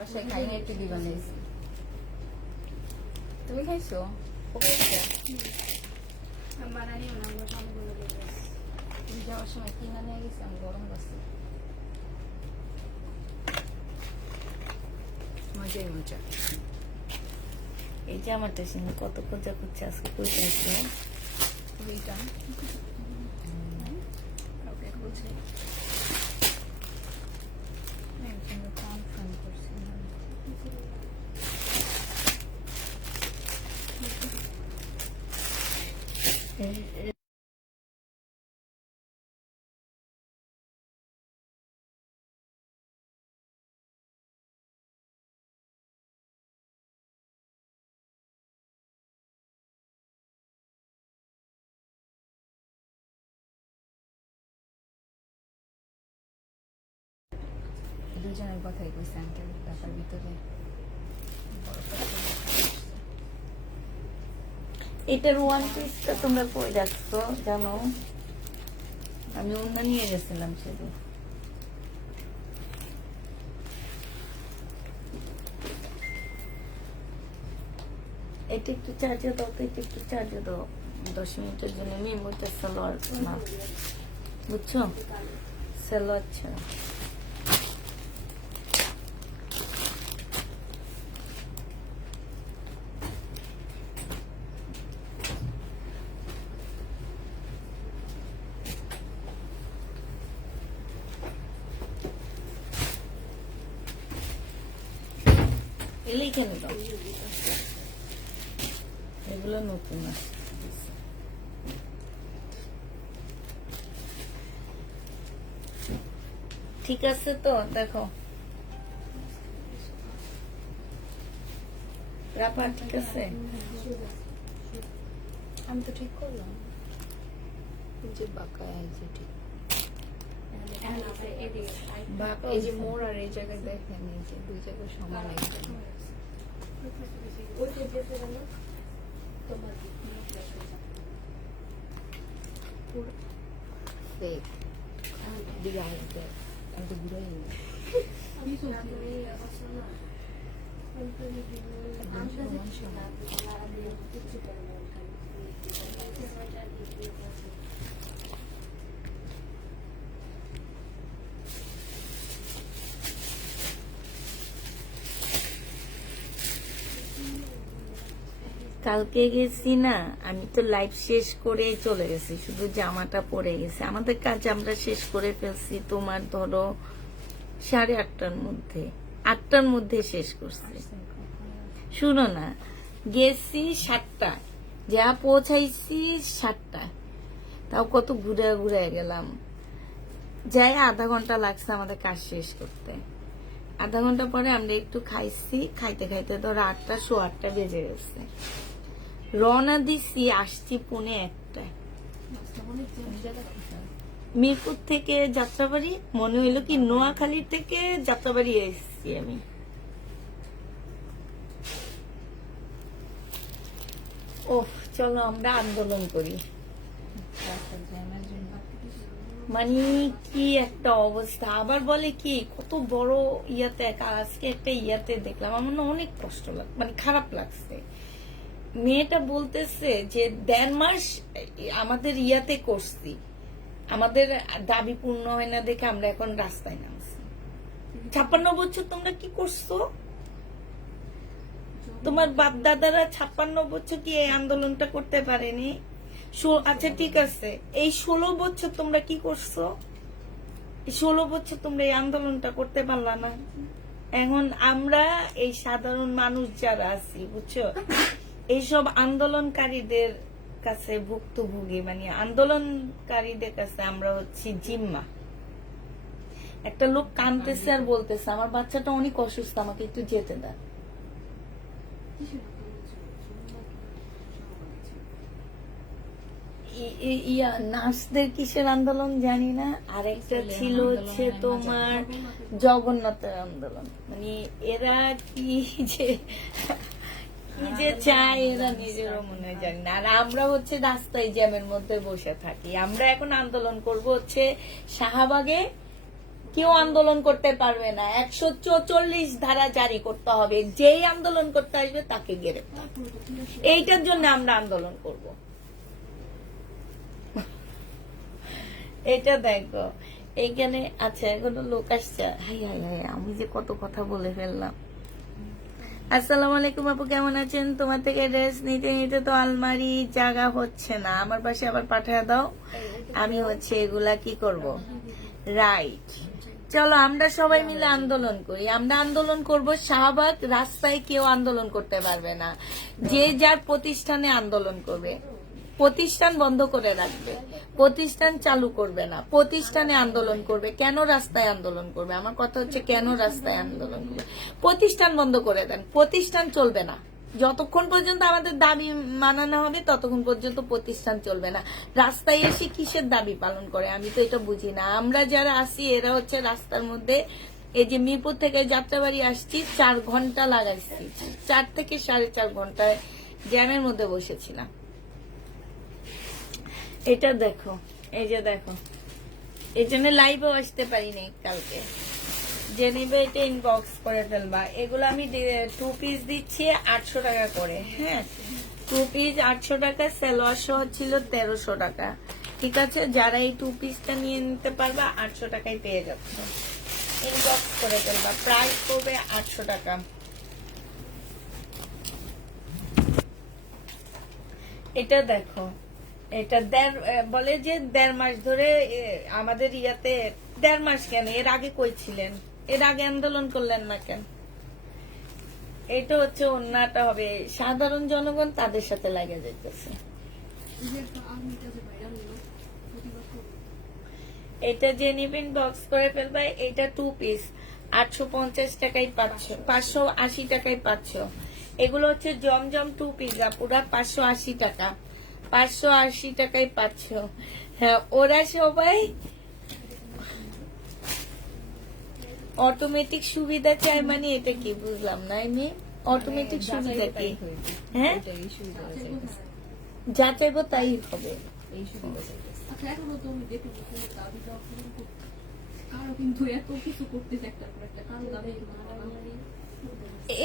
বাসায় খাই না, একটু দিবা নিয়েছি। তুমি খাইছো? তুমি যাওয়ার সময় কিনা নিয়ে গেছি, আমি গরম করছি। মজাই মজা। এই জামাটা শুনে কত খোঁজা করছে আজকে কইতে আসছে। রিটার্ন ওকে খুঁজে কনফার্ম করছি না। দুজনের কথাই কইছে আঙ্কেল টাকার ভিতরে। এটার ওয়ান পিসটা তোমরা কই রাখছো জানো? আমি অন্য নিয়ে গেছিলাম শুধু। এটা একটু চার্জে দাও তো, এটা একটু চার্জে দাও 10 মিনিটের জন্য। মেমোটা সালোয়ার না, বুঝছো? সালোয়ার ছাড়া এলেই কেন দাও? এগুলো নতুন আছে। ঠিক আছে তো, দেখো রাপা ঠিক আছে। আমি তো ঠিক করলাম যে বাঁকা এই যে ঠিক বাঁকা, এই যে মোড় আর এই জায়গায় দেখেন, এই যে দুই জায়গায় সমান একদম। পুরো fake। দিকে আসবে, আমি তো ঘুরাই নি। কালকে গেছি না, আমি তো লাইভ শেষ করে চলে গেছি, শুধু জামাটা পরে গেছে। আমাদের কাজ আমরা শেষ করে ফেলছি তোমার ধরো 8:30টার মধ্যে, 8টার মধ্যে শেষ করছি। শুনো না, গেছি 7টায়, যা পৌঁছাইছি 7টায়, তাও কত ঘুরে ঘুরে গেলাম। যাই আধা ঘন্টা লাগছে আমাদের কাজ শেষ করতে। আধা ঘন্টা পরে আমরা একটু খাইছি, খাইতে খাইতে ধরো 8টা, 8:15 বেজে গেছে। রওনা দিছি, আসছি 1:45। মিরপুর থেকে যাত্রাবাড়ি, মনে হইলো কি নোয়াখালী থেকে যাত্রাবাড়ি এসেছি আমি। ওহ, চলো আমরা আন্দোলন করি। মানে কি একটা অবস্থা। আবার বলে কি কত বড় ইয়াতে, আজকে একটা ইয়াতে দেখলাম, আমার না অনেক কষ্ট লাগছে, মানে খারাপ লাগছে। মেয়েটা বলতেছে যে 1.5 মাস আমাদের ইয়াতে করছি, আমাদের দাবি পূর্ণ হয় না দেখে আমরা এখন রাস্তায় নামছি। 56 বছর তোমরা কি করছো? তোমার বাপ দাদারা 56 বছর কি এই আন্দোলনটা করতে পারেনি? আচ্ছা ঠিক আছে, এই 16 বছর তোমরা কি করছো? 16 বছর তোমরা এই আন্দোলনটা করতে পারলা না। এখন আমরা এই সাধারণ মানুষ যারা আছি, বুঝছো, এইসব আন্দোলনকারীদের কাছে ভুক্তভোগী, মানে আন্দোলনকারীদের কাছে আমরা হচ্ছি জিম্মা। একটা লোক কাঁদতেছে আর বলতেছে আমার বাচ্চাটা অনেক অসুস্থ, আমাকে একটু যেতে দাও। নার্সদের কিসের আন্দোলন জানি না, আর একটা ছিল হচ্ছে তোমার জগন্নাথের আন্দোলন। মানে এরা কি যে চায় এরা নিজেরও মনে হয় জানি না। আর আমরা হচ্ছে রাস্তায় জ্যামের মধ্যে বসে থাকি। আমরা এখন আন্দোলন করব হচ্ছে শাহবাগে কেউ আন্দোলন করতে পারবে না, 144 ধারা জারি করতে হবে, যেই আন্দোলন করতে আসবে তাকে গ্রেফতার। এইটার জন্য আমরা আন্দোলন করব। এটা দেখো এইখানে আচ্ছা এখনো লোক আসছে, হাই হাই হাই আমি যে কত কথা বলে ফেললাম। আসসালামু আলাইকুম আপু, কেমন আছেন? তোমার থেকে ড্রেস নিতে নিতে তো আলমারি জায়গা হচ্ছে না, আমার পাশে আবার পাঠিয়ে দাও, আমি হচ্ছে এগুলা কি করব। রাইট, চলো আমরা সবাই মিলে আন্দোলন করি। আমরা আন্দোলন করব, শাহবাগ রাস্তায় কেউ আন্দোলন করতে পারবে না, যে যার প্রতিষ্ঠানে আন্দোলন করবে, প্রতিষ্ঠান বন্ধ করে রাখবে, প্রতিষ্ঠান চালু করবে না, প্রতিষ্ঠানে আন্দোলন করবে। কেন রাস্তায় আন্দোলন করবে? আমার কথা হচ্ছে কেন রাস্তায় আন্দোলন করবে? প্রতিষ্ঠান বন্ধ করে দেন, প্রতিষ্ঠান চলবে না। যতক্ষণ পর্যন্ত আমাদের দাবি মানানো হবে ততক্ষণ পর্যন্ত প্রতিষ্ঠান চলবে না। রাস্তায় এসে কিসের দাবি পালন করে আমি তো এটা বুঝি না। আমরা যারা আসি এরা হচ্ছে রাস্তার মধ্যে, এই যে মিরপুর থেকে যাত্রাবাড়ি আসছি 4 ঘন্টা লাগাইছি, 4 থেকে 4.5 ঘন্টায় জ্যামের মধ্যে বসেছিলাম। এটা দেখো, এই যে দেখো, এই জন্য লাইভেও আসতে পারিনি কালকে। যে নিবে এটা ইনবক্স করে ফেলবা। এগুলো আমি 2 পিস দিচ্ছি 800 টাকা করে। হ্যাঁ, 2 পিস 800 টাকা, সেলোয়ার সহ ছিল 1300 টাকা। ঠিক আছে, যারা এই 2 পিসটা নিয়ে নিতে পারবা 800 টাকায় পেয়ে যাচ্ছ। ইনবক্স করে ফেলবা, প্রাইস পড়বে 800 টাকা। এটা দেখো, এটা বলে যে 1.5 মাস ধরে আমাদের ইয়াতে, 1.5 মাস কেন, এর আগে কই ছিলেন? এর আগে আন্দোলন করলেন না কেন? এটা হচ্ছে অন্যটা হবে, সাধারণ জনগণ তাদের সাথে লাগে যাইতেছে। এটা যে নিবেন বক্স করে ফেলবে। এটা 2 পিস 850 টাকায় পাচ্ছ, 580 টাকায় পাচ্ছ। এগুলো হচ্ছে জমজম 2 পিস পুরা 580 টাকা, 580 টাকায় পাচ্ছ। হ্যাঁ, ওরা সবাই অটোমেটিক সুবিধা চায়, মানে এটা কি বুঝলাম না আমি। অটোমেটিক সুবিধা কি? হ্যাঁ, যা চাইবো তাই হবে।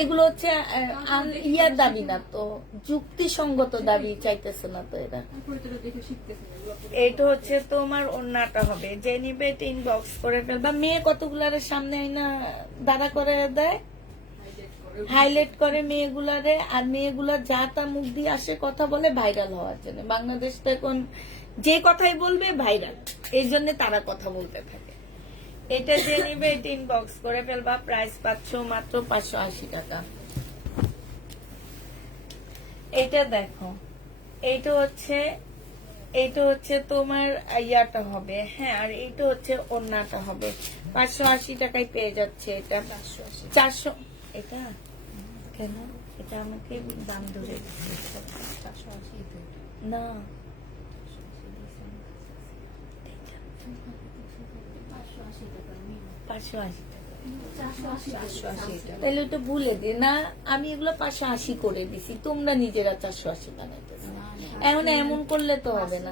এগুলো হচ্ছে ইয়ার দাবি না তো, যুক্তিসঙ্গত দাবি চাইতেছে না তো এরা। এটা হচ্ছে তোমার অন্যটা হবে, যে নিবে ইনবক্স করে ফেলবা। মেয়ে কতগুলার সামনে আইনা দাঁড়া করে দেয়, হাইলাইট করে মেয়েগুলারে, আর মেয়েগুলা যা তা মুখ দিয়ে আসে কথা বলে ভাইরাল হওয়ার জন্য। বাংলাদেশ তো এখন যে কথাই বলবে ভাইরাল, এই জন্য তারা কথা বলতে থাকে। এটা যে নিবে এটা ইনবক্স করে ফেলবা, প্রাইস পাচ্ছ মাত্র 580 টাকা। এটা দেখো, এইটা হচ্ছে তোমার ইয়াটা হবে। হ্যাঁ, আর এইটা হচ্ছে অন্যটা হবে, 580 টাকায় পেয়ে যাচ্ছে। এটা 400, এটা কেন? এটা আমাকে দাম ধরে 580 না, তাহলে ওটা ভুলে দি না, আমি এগুলো 580 করে দিছি, তোমরা নিজেরা 480 বানাইতেছো। এখন এমন করলে তো হবে না।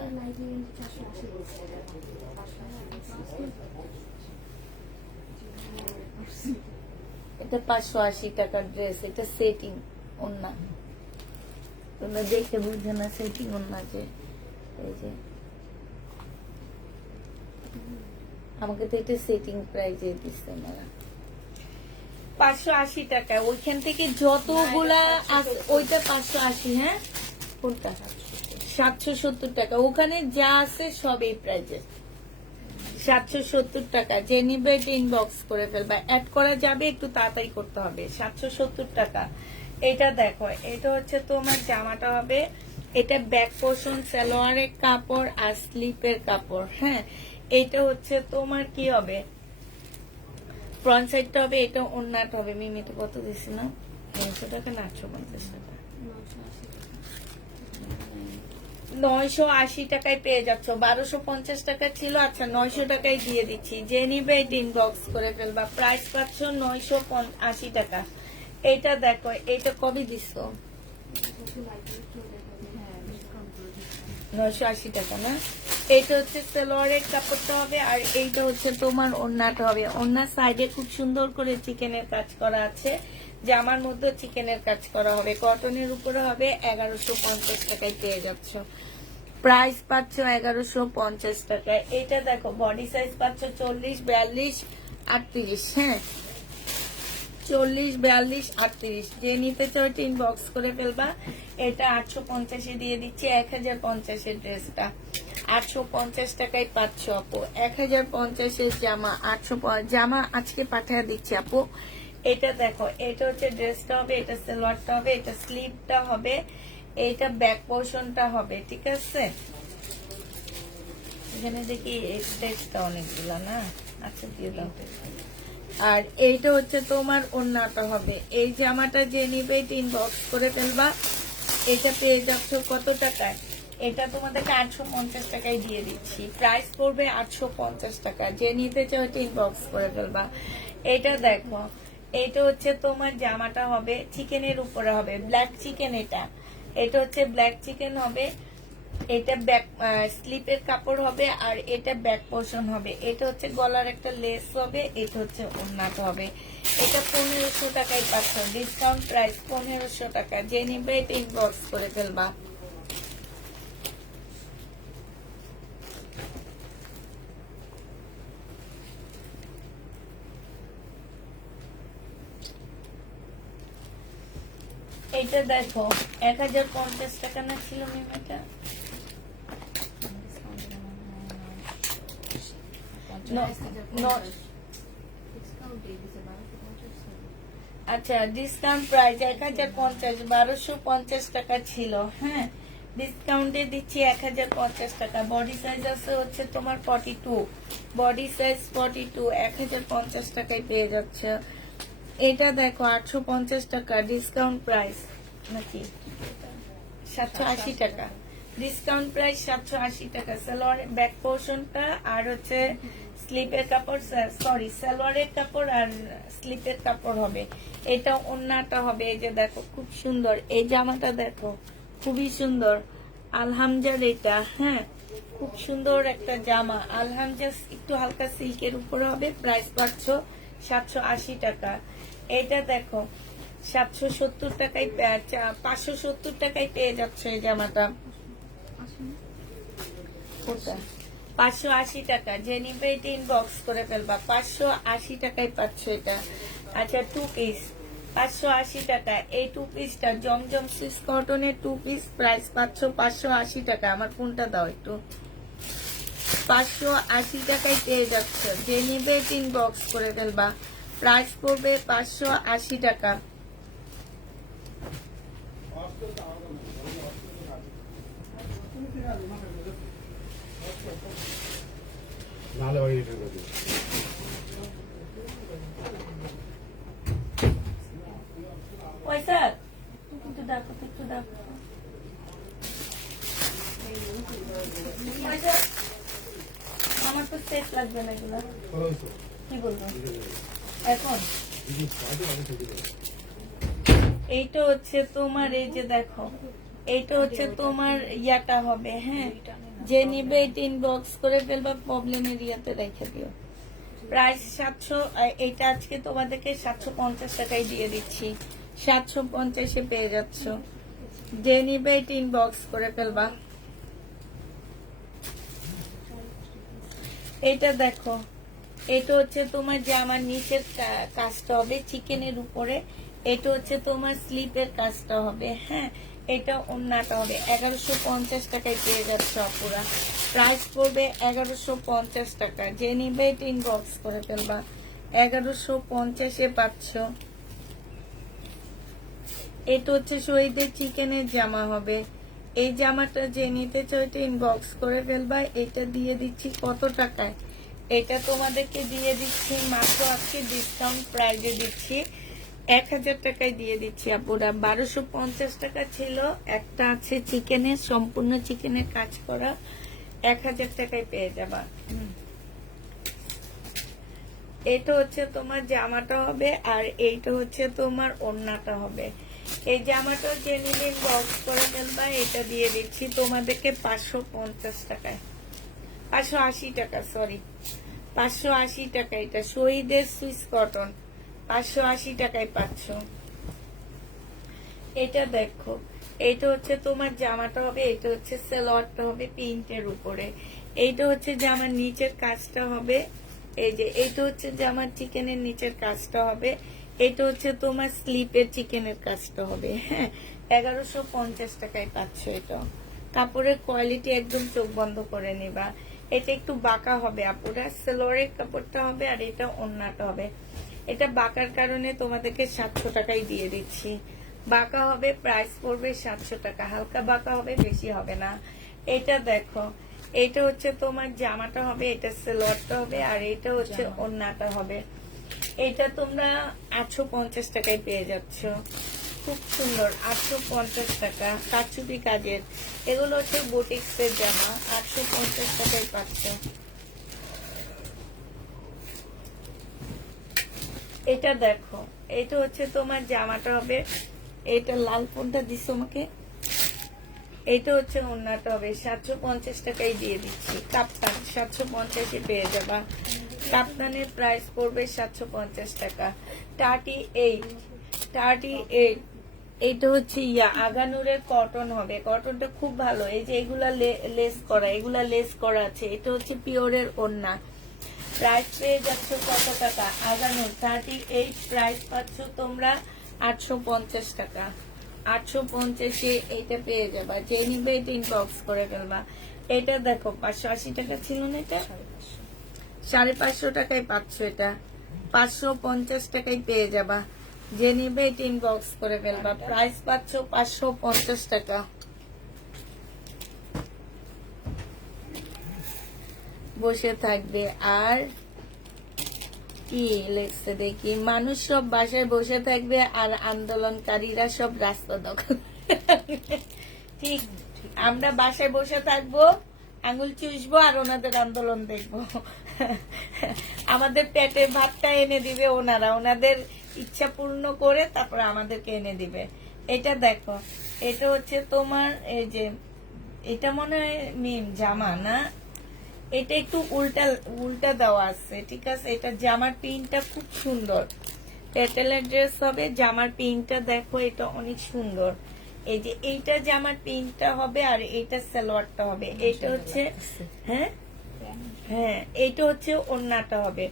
এটা 580 টাকার ড্রেস, এটা সেটিং ওন্না, তোমরা দেখে বুঝে না সেটিং ওন্না। যে এই যে আমাকে তো এটা সেটিং প্রাইজে দিচ্ছে না, 580 টাকা। ওইখান থেকে যতগুলা ওইটা 580। হ্যাঁ, কোনটা 770 টাকা। ওখানে যা আছে সব এই প্রাইজে 770 টাকা। যে নিবে এটা ইনবক্স করে ফেলবা, অ্যাড করা যাবে, একটু তাড়াতাড়ি করতে হবে। 770 টাকা। এটা দেখো, এটা হচ্ছে তোমার জামাটা হবে, এটা ব্যাক পোর্শন, সালোয়ারের কাপড় আর স্লিপের কাপড়। হ্যাঁ, এটা হচ্ছে তোমার কি হবে, ফ্রন্ট সাইডটা হবে, এটা ওন্নাটা হবে। মিমিতে কত দিছি না, 900 টাকা না 850 টাকা? 980 টাকায় পেয়ে যাচ্ছ। 1250 টাকা ছিল, আচ্ছা 900 টাকায় দিয়ে দিচ্ছি। যে নিবে এটা ইনবক্স করে ফেলবা, প্রাইস পাচ্ছ 980 টাকা। এটা দেখো, এটা কবে দিচ্ছ? 980 টাকা না? এইটা হচ্ছে সালোয়ারের কাপড়টা হবে, আর এইটা হচ্ছে তোমার ওড়নাটা হবে। ওড়নার সাইডে খুব সুন্দর করে চিকেনের কাজ করা আছে, জামার মধ্যে চিকেনের কাজ করা হবে, কটনের উপরে হবে। 1150 টাকায় পেয়ে যাচ্ছ, প্রাইস পাচ্ছ 1150 টাকায়। এটা দেখো বডি সাইজ পাচ্ছ 40, 42, 38। হ্যাঁ 40, 42, 38, যে নিতে চাও ইনবক্স করে ফেলবা। এটা 850 দিয়ে দিচ্ছি, 1050 ড্রেসটা 850 টাকায় পাচ্ছ আপু। 1050 জামা 800 জামা আজকে পাঠিয়ে দিচ্ছি আপু। এটা দেখো, এটা হচ্ছে ড্রেসটা হবে, এটা সালোয়ারটা হবে, এটা স্লিভটা হবে, এটা ব্যাক পোর্শনটা হবে। ঠিক আছে, এখানে দেখি এই ড্রেসটা অনেকগুলা না, আচ্ছা দিয়ে দাও। আর এইটা হচ্ছে তোমার ওড়নাটা হবে। এই জামাটা যে নিবে ইনবক্স করে ফেলবা। এটা পেয়ে যাচ্ছ কত টাকায়? এটা তোমাদেরকে 850 টাকায় দিয়ে দিচ্ছি, প্রাইস পড়বে 850 টাকা। যে নিতে চাও ইনবক্স করে ফেলবা। এটা দেখো, এটা হচ্ছে তোমার জামাটা হবে চিকেনের উপরে হবে, ব্ল্যাক চিকেন। এটা হচ্ছে ব্ল্যাক চিকেন হবে। এটা ব্যাক স্লিপের কাপড় হবে, আর এটা ব্যাক পোর্শন হবে। এটা হচ্ছে গলার একটা লেস হবে, এটা হচ্ছে ওড়নাটা হবে। এটা 1500 টাকায় পাচ্ছ, ডিসকাউন্ট প্রাইস 1500 টাকা। যে নিবে এটা ইনবক্স করে ফেলবা। এটা দেখো 1050 টাকা না ছিল ম্যাম? এটা আচ্ছা, ডিসকাউন্ট প্রাইস 1050, 1250 টাকা ছিল। হ্যাঁ ডিসকাউন্টে দিচ্ছি 1050 টাকা। বডি সাইজ আছে হচ্ছে তোমার 42, বডি সাইজ 42, 1050 টাকায় পেয়ে যাচ্ছে। এটা দেখো 850 টাকা, ডিসকাউন্ট প্রাইস নাকি 780 টাকা, ডিসকাউন্ট প্রাইস 780 টাকা। সালোয়ারের ব্যাক পোর্শনটা আর হচ্ছে স্লিপের কাপড়, সরি সালোয়ারের কাপড় আর স্লিপের কাপড় হবে। এটা ওড়নাটা হবে। এই যে দেখো খুব সুন্দর এই জামাটা, দেখো খুবই সুন্দর আলহামজার এটা। হ্যাঁ খুব সুন্দর একটা জামা, আলহামজা একটু হালকা সিল্কের উপর হবে। প্রাইস পাচ্ছ 780 টাকা। এটা দেখো 770 টাকায় 570 টাকায় পেয়ে যাচ্ছে এই জামাটা। 580 টাকা। যে নিবে এটা ইনবক্স করে ফেলবা। 580 টাকায় পাচ্ছ এটা। আচ্ছা 2 পিস 580 টাকা। এই 2 পিসটা জমজম সুইস কটনের 2 পিস, প্রাইস পাচ্ছ 580 টাকা। আমার ফোনটা দাও একটু। 580 টাকায় পেয়ে যাচ্ছে। যে নিবে এটা ইনবক্স করে ফেলবা। প্রাইস পড়বে 580 টাকা। পয়সা একটু দেখো, একটু দেখো পয়সা, আমার তো সেট লাগবে না এগুলো। কি বলবো এখন? এইটা হচ্ছে তোমার, এই যে দেখো এইটা হচ্ছে তোমার ইয়াটা হবে। হ্যাঁ যে নিবে এটা ইনবক্স করে ফেলবা, প্রবলেম এরিয়াতে রেখে দিও। প্রাইস 700, এটা আজকে তোমাদেরকে 750 টাকায় দিয়ে দিচ্ছি, 750-এ পেয়ে যাচ্ছ। যে নিবে এটা ইনবক্স করে ফেলবা। এটা দেখো, এটা হচ্ছে তোমার জামার নিচের কাজটা হবে চিকেনের উপরে। এটা হচ্ছে তোমার স্লিপের কাজটা হবে। হ্যাঁ এটা ওড়নাটা হবে। 1150 টাকায় পেয়ে যাচ্ছে অপুরা। প্রাইস পড়বে 1150 টাকা। যে নিবে এটা ইনবক্স করে ফেলবা। 1150-এ পাচ্ছ। এটা হচ্ছে শহীদের চিকেনের জামা হবে। এই জামাটা যে নিতে চাও এটা ইনবক্স করে ফেলবা। এটা দিয়ে দিচ্ছি কত টাকায়? এটা তোমাদেরকে দিয়ে দিচ্ছি মাত্র আজকে ডিসকাউন্ট প্রাইজে দিচ্ছি 1000 টাকায় দিয়ে দিচ্ছি আপুরা। 1250 টাকা ছিল। একটা আছে চিকেনের, সম্পূর্ণ চিকেনের কাজ করা, 1000 টাকায় পেয়ে যাবা। এটা হচ্ছে তোমার জামাটা হবে, আর এইটা হচ্ছে তোমার ওড়নাটা হবে। এই জামাটা যে নিলে বক্স করে ফেলবা। এটা দিয়ে দিচ্ছি তোমাদেরকে 550 টাকায়। 580 টাকা, সরি 580 টাকা। এটা শহীদের সুইস কটন, 580 টাকায় পাচ্ছ। এটা দেখো, এটা হচ্ছে তোমার জামাটা হবে, এটা হচ্ছে সালোয়ারটা হবে প্রিন্টের উপরে, এইটা হচ্ছে জামার নিচের কাজটা হবে, এই যে এইটা হচ্ছে জামার চিকেনের নিচের কাজটা হবে, এটা হচ্ছে তোমার স্লিপের চিকেনের কাজটা হবে। হ্যাঁ, 1150 টাকায় পাচ্ছ। এটা কাপড়ের কোয়ালিটি একদম চোখ বন্ধ করে নিবা। এটা একটু বাঁকা হবে আপুরা, সালোয়ারের কাপড়টা হবে আর এটা ওড়নাটা হবে। এটা বাঁকার কারণে তোমাদেরকে 700 টাকাই দিয়ে দিচ্ছি। বাঁকা হবে, প্রাইস পড়বে 700 টাকা। হালকা বাঁকা হবে, বেশি হবে না। এটা দেখো, এটা হচ্ছে তোমার জামাটা হবে, এটা সালোয়ারটা হবে আর এটা হচ্ছে ওড়নাটা হবে। এটা তোমরা 850 টাকায় পেয়ে যাচ্ছ। খুব সুন্দর, 850 টাকা, কারচুপি কাজের। এগুলো হচ্ছে বুটিক্সের জামা, 850 টাকায় পাচ্ছ। এটা দেখো, এটা হচ্ছে তোমার জামাটা হবে, এটা লাল ফোনটা দিস আমাকে, এটা হচ্ছে ওড়নাটা হবে। 750 টাকায় দিয়ে দিচ্ছি। কাপ্তান 750-এ পেয়ে যাবা। কাপ্তানের প্রাইস পড়বে 750 টাকা। 38, এইটা হচ্ছে আগানুরের কটন হবে। কটনটা খুব ভালো। এই যে এগুলা লেস করা, এগুলা লেস করা আছে। এটা হচ্ছে পিওরের ওড়না। প্রাইস পেয়ে যাচ্ছ কত টাকা? আগানুর 38, প্রাইস পাচ্ছ তোমরা 850 টাকা। 850-এ এইটা পেয়ে যাবা। যে নিবে এটা ইনবক্স করে ফেলবা। এটা দেখো 580 টাকা ছিল না, এটা 550 টাকায় পাচ্ছ। এটা 550 টাকায় পেয়ে যাবা। যে নিবে এটা ইনবক্স করে ফেলবা। প্রাইস পাচ্ছ 550 টাকা। বসে থাকবে আর কি লেখছে দেখি, মানুষ সব বাসায় বসে থাকবে আর আন্দোলনকারীরা সব রাস্তা দখল। ঠিক, আমরা বাসায় বসে থাকবো, আঙুল চুষবো আর ওনাদের আন্দোলন দেখবো। আমাদের পেটে ভাতটা এনে দিবে ওনারা, ওনাদের ইচ্ছা পূর্ণ করে তারপর আমাদেরকে এনে দিবে। এটা দেখো, এটা হচ্ছে তোমার এই যে, এটা মনে হয় মিম জামা না, এটা একটু উল্টা উল্টা দেওয়া আছে, ঠিক আছে। এটা জামার প্রিন্টটা খুব সুন্দর, প্যাটেলের ড্রেস হবে। জামার প্রিন্টটা দেখো, এটা অনেক সুন্দর। এই যে এইটা জামার প্রিন্টটা হবে আর এইটা সালোয়ারটা হবে। এইটা হচ্ছে, হ্যাঁ হ্যাঁ, এইটা হচ্ছে ওড়নাটা হবে।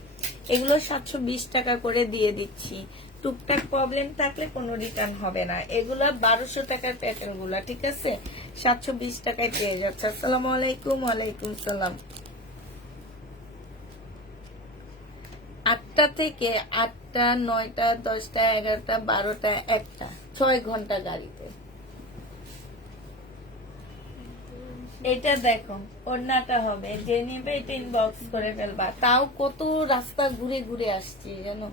এগুলো 720 টাকা করে দিয়ে দিচ্ছি। টুকটাক প্রবলেম থাকলে কোনো রিটার্ন হবে না। এগুলা 1200 টাকার প্যাটার্ন গুলা, ঠিক আছে। 720 টাকায় পেয়ে যাচ্ছে। আসসালামু আলাইকুম। ওয়ালাইকুম সালাম। 8টা থেকে 8টা, 9টা, 10টা, 11টা, 12টা, 1টা, 6 ঘন্টা গাড়িতে। এটা দেখো, ওড়নাটা হবে। যে নিবে এটা ইনবক্স করে ফেলবা। তাও কত রাস্তা ঘুরে ঘুরে আসছি জানো।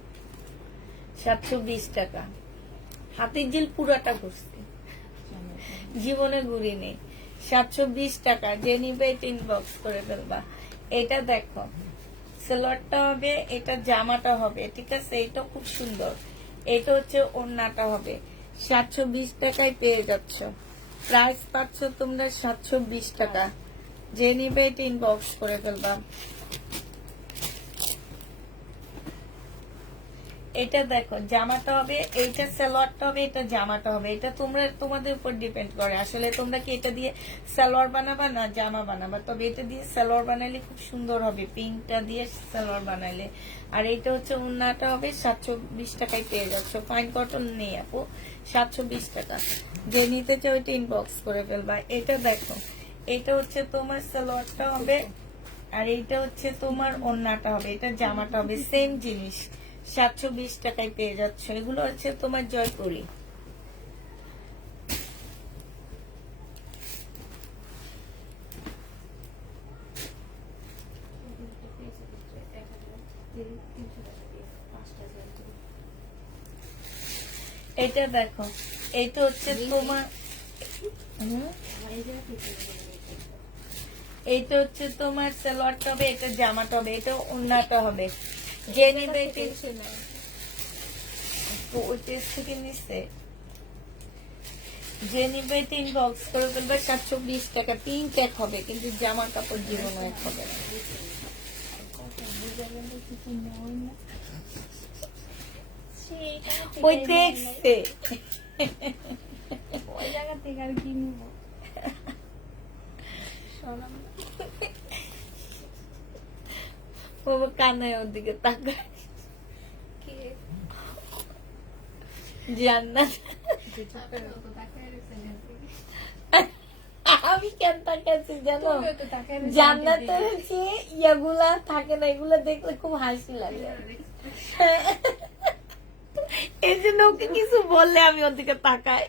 720 টাকা। হাতির ঝিল পুরাটা ঘুরছি, জীবনে ঘুরি নেই। 720 টাকা। যে নিবে এটা ইনবক্স করে ফেলবা। এটা দেখো, সালোয়ারটা হবে, এটা জামাটা হবে, ঠিক আছে। এটা খুব সুন্দর। এটা হচ্ছে ওড়নাটা হবে। 720 টাকায় পেয়ে যাচ্ছ। প্রাইস পাচ্ছ তোমরা 720 টাকা। যে নিবে এটা ইনবক্স করে ফেলবা। এটা দেখো, জামাটা হবে, এইটা সালোয়ারটা হবে, এটা জামাটা হবে। এটা তোমরা তোমাদের উপর ডিপেন্ড করে আসলে তোমরা কি এটা দিয়ে সালোয়ার বানাবা না জামা বানাবা। তবে এটা দিয়ে সালোয়ার বানাইলে খুব সুন্দর হবে, পিঙ্কটা দিয়ে সালোয়ার বানাইলে। আর এটা হচ্ছে ওড়নাটা হবে। 720 টাকায় পেয়ে যাচ্ছ। ফাইন কটন নেই আপু, 720 টাকা। যে নিতে চাও এটা ইনবক্স করে ফেলবা। এটা দেখো, এটা হচ্ছে তোমার সালোয়ারটা হবে আর এইটা হচ্ছে তোমার ওড়নাটা হবে, এটা জামাটা হবে। সেম জিনিস, 720 টাকায় পেয়ে যাচ্ছ। এগুলো হচ্ছে তোমার জয়পুরি। এটা দেখো, এটা হচ্ছে তোমার, এইটা হচ্ছে তোমার সালোয়ারটা হবে, এটা জামাটা হবে, এটা ওড়নাটা হবে। যে নেবে ওই পেজ থেকে নিচ্ছে। যে নিবে এটা ইনবক্স করে ফেলবে 720 টাকা। প্রিন্ট এক হবে কিন্তু জামা কাপড় জীবনও এক হবে না। ওই দেখছে ওই জায়গা থেকে আর কি নিব ও কানে ওর দিকে তাকায় জান্নাত। আমি কেন তাকাচ্ছি জানো, জান্নাতের যে ইয়াগুলা থাকে না, এগুলা দেখলে খুব হাসি লাগে। এই জন্য ওকে কিছু বললে আমি ওর দিকে তাকাই।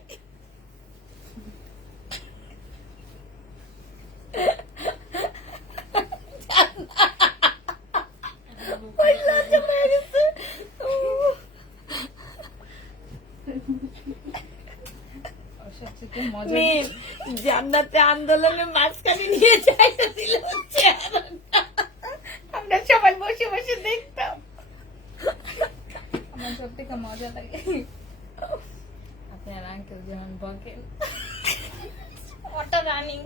ওই লজ্জা পেয়ে গেছে। মেয়ে জান্নাতে আন্দোলনের মাঝখানে নিয়ে যাইতেছিল চেহারাটা। আমরা সবাই বসে বসে দেখতাম। আমার সব থেকে মজা লাগে আপনার আঙ্কেল যখন বকেন অটো রানিং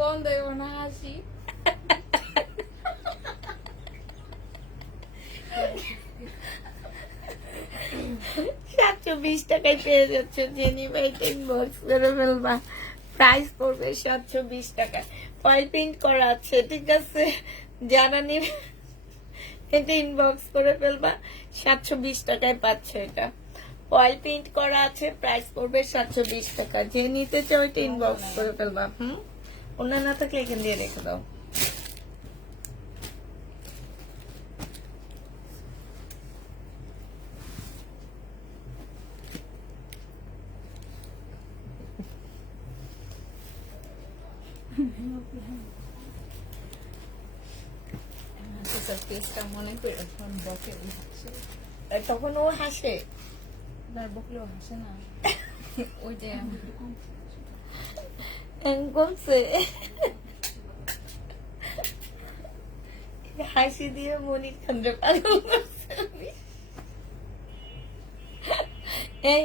বন্ধ হইব না হাসি। 720 টাকায় পেয়ে যাচ্ছ জেনি ভাই, ইনবক্স করে ফেলবা। প্রাইস পড়বে 720 টাকা। ফয়েল প্রিন্ট করা আছে, ঠিক আছে? যারা নিবে এটা ইনবক্স করে ফেলবা, 720 টাকায় পাচ্ছ এটা। ফয়েল প্রিন্ট করা আছে, প্রাইস পড়বে 720 টাকা। যে নিতে চাও এটা ইনবক্স করে ফেলবা। ওনা না থাকলে এখান দিয়ে রেখে দাও। মনে করে এখন বকে হাসে, তখন ও হাসে, বকলেও হাসে না। ওই যে কমছে হাসি দিয়ে মনির খান্ড পাগল করছে। এই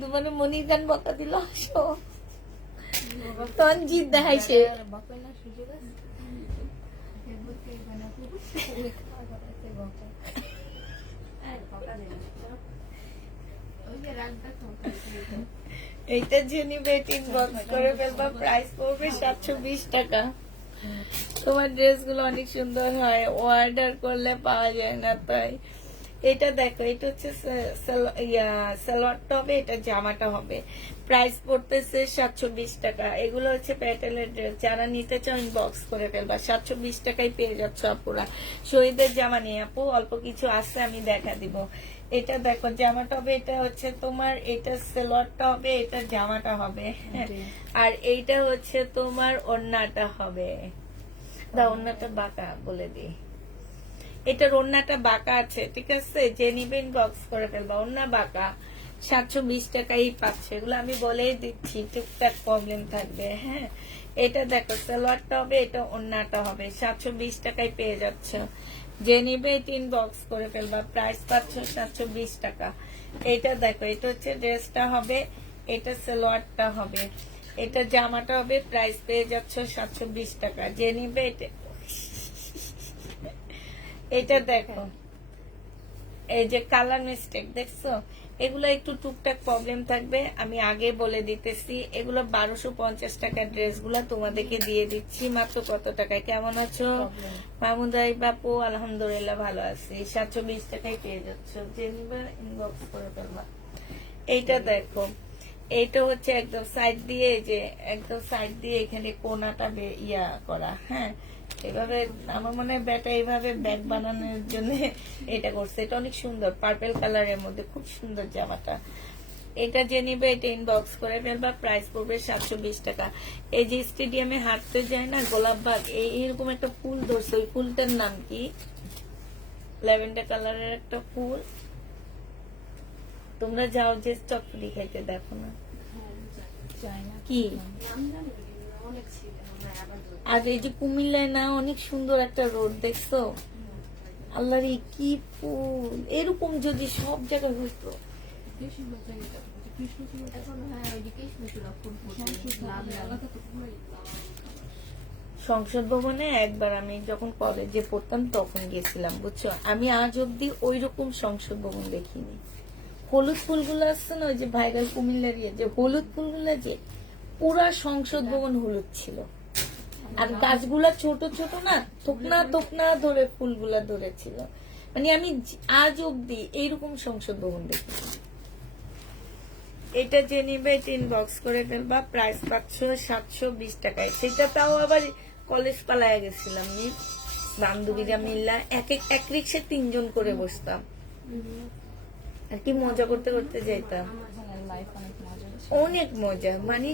তোমার মনির গান বকা দিল, হাসো তখন জিদ দেখাইছে। বকে না সুযোগ আছে এইটা জেনি বেট ইনবক্স করে ফেলবা, প্রাইস পড়বে 720 টাকা। তোমার ড্রেস গুলো অনেক সুন্দর হয়, অর্ডার করলে পাওয়া যায় না। তাই এটা দেখো, এটা হচ্ছে সালোয়ার টপে, এটা জামাটা হবে। প্রাইস পড়তেছে 720 টাকা। এগুলো হচ্ছে প্যাটেলের ড্রেস, যারা নিতে চাও ইনবক্স করে ফেলবা। 720 টাকায় পেয়ে যাচ্ছ আপুরা। শহীদের জামা নিয়ে আপু অল্প কিছু আছে, আমি দেখা দিব। এটা দেখো জামাটা হবে, এটা হচ্ছে তোমার, এটা সালোয়ারটা হবে, এটা জামাটা হবে। আর এইটা হচ্ছে তোমার ওড়নাটা হবে। ওড়নাটা বাঁকা বলে দিই, এটার ওড়নাটা বাঁকা আছে, ঠিক আছে? যে নিবে ইনবক্স করে ফেলবা। ওড়না বাঁকা, 720 টাকাই পাচ্ছে। এগুলো আমি বলেই দিচ্ছি, টুকটাক প্রবলেম থাকবে। হ্যাঁ, এটা দেখো সালোয়ারটা হবে, এটা ওড়নাটা হবে। 720 টাকায় পেয়ে যাচ্ছ। যে নিবে এটা ইনবক্স করে ফেলবা, প্রাইস পাচ্ছ 720 টাকা। এটা দেখো, এটা হচ্ছে ড্রেসটা হবে, এটা সালোয়ারটা হবে, এটা জামাটা হবে। প্রাইস পেয়ে যাচ্ছ 720 টাকা। যে নিবে এটা দেখো, এই যে কালার মিস্টেক দেখছো, এগুলো একটু টুকটাক প্রবলেম থাকবে, আমি আগে বলে দিতেছি। এগুলো 1250 টাকার ড্রেস গুলা তোমাদেরকে দিয়ে দিচ্ছি মাত্র কত টাকায়। কেমন আছো মাহমুদাই বাপু? আলহামদুলিল্লাহ ভালো আছি। 720 টাকায় পেয়ে যাচ্ছ, যে নিবা ইনবক্স করে ফেলবা। এইটা দেখো, এইটা হচ্ছে একদম সাইড দিয়ে, যে একদম সাইড দিয়ে এখানে কোনাটা ইয়া করা। হ্যাঁ, এভাবে আমার মনে হয় ব্যাটা এইভাবে ব্যাগ বানানোর জন্য এটা করছে। এটা অনেক সুন্দর, পার্পল কালারের মধ্যে খুব সুন্দর জামাটা। এটা যে নিবে এটা ইনবক্স করে ফেলবা, প্রাইস পড়বে 720 টাকা। এই যে স্টেডিয়ামে হাঁটতে যায় না গোলাপবাগ, এইরকম একটা ফুল ধরছে, ওই ফুলটার নাম কি? ল্যাভেন্ডার কালারের একটা ফুল। তোমরা যাও যে চটপটি খাইতে, দেখো না কি? আর এই যে কুমিল্লায় না অনেক সুন্দর একটা রোড দেখছো? আল্লাহর কি ফুল! এরকম যদি সব জায়গায় হইতো, এখন হ্যাঁ ওই যে কৃষ্ণচূড়া ফুল ফুটে লাল লাল। সংসদ ভবনে একবার আমি যখন কলেজে পড়তাম তখন গেছিলাম, বুঝছো। আমি আজ অব্দি ওই রকম সংসদ ভবন দেখিনি। হলুদ ফুলগুলো আসছে না, ওই যে ভাইরাল কুমিল্লার যে হলুদ ফুলগুলো, যে পুরা সংসদ ভবন হলুদ ছিল। আর গাছগুলা ছোট ছোট না, তোকনা তোকনা ধরে ফুলগুলা ধরেছিল। মানে আমি আজ অব্দি এইরকম সংসদ ভবন দেখেছি। এটা যে নিবে ইনবক্স করে ফেলবা, প্রাইস পাচ্ছ 720 টাকায়। সেটা তাও আবার কলেজ পালায় গেছিলাম নি, বান্ধবীরা মিল্লা এক রিক্সা 3 জন করে বসতাম আর কি মজা করতে করতে যাইতাম। অনেক মজা। মানে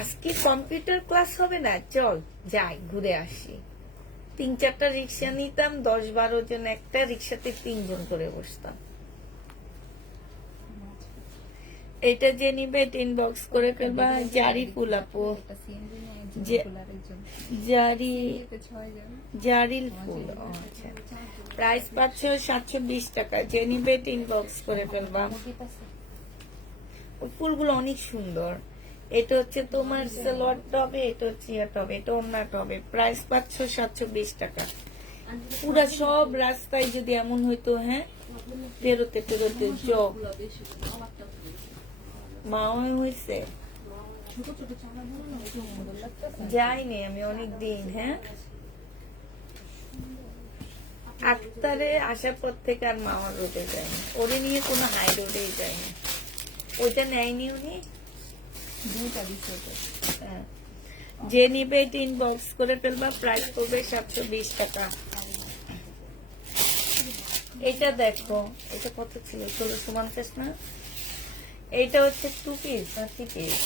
আজকে কম্পিউটার ক্লাস হবে না, চল যাই ঘুরে আসি। 3-4টা রিক্সা নিতাম, 10-12 জন একটা রিক্সাতে 3 জন করে বসতাম। এটা যে নিবে ইনবক্স করে ফেলবা। জারি ফুল আপু, জারিল ফুল, আচ্ছা। প্রাইস পাচ্ছ 720 টাকা। যে নিবে ইনবক্স করে ফেলবা। ফুলগুলো অনেক সুন্দর। এটা হচ্ছে তোমার সালোয়ার টবে, এটা হচ্ছে টবে, এটা অন্য টবে। প্রাইস পাচ্ছ 720 টাকা। পুরা সব রাস্তায় যদি এমন হইতো, হ্যাঁ, পেরোতে পেরোতে জব মাও হয়েছে। যাইনি আমি অনেক দিন। হ্যাঁ, আক্তারে আসার পর থেকে আর মাওয়ার রোডে যায়নি, ওরে নিয়ে কোনো হাই রোডেই যায়নি। ওইটা নেয়নি উনি, 2টা দিচ্ছে। হ্যাঁ, যে নিবে এটা ইনবক্স করে ফেলবা। প্রাইস পড়বে 720 টাকা। এটা দেখো, এটা কত ছিল? 1650 না? এইটা হচ্ছে 2 পিস না 3 পিস?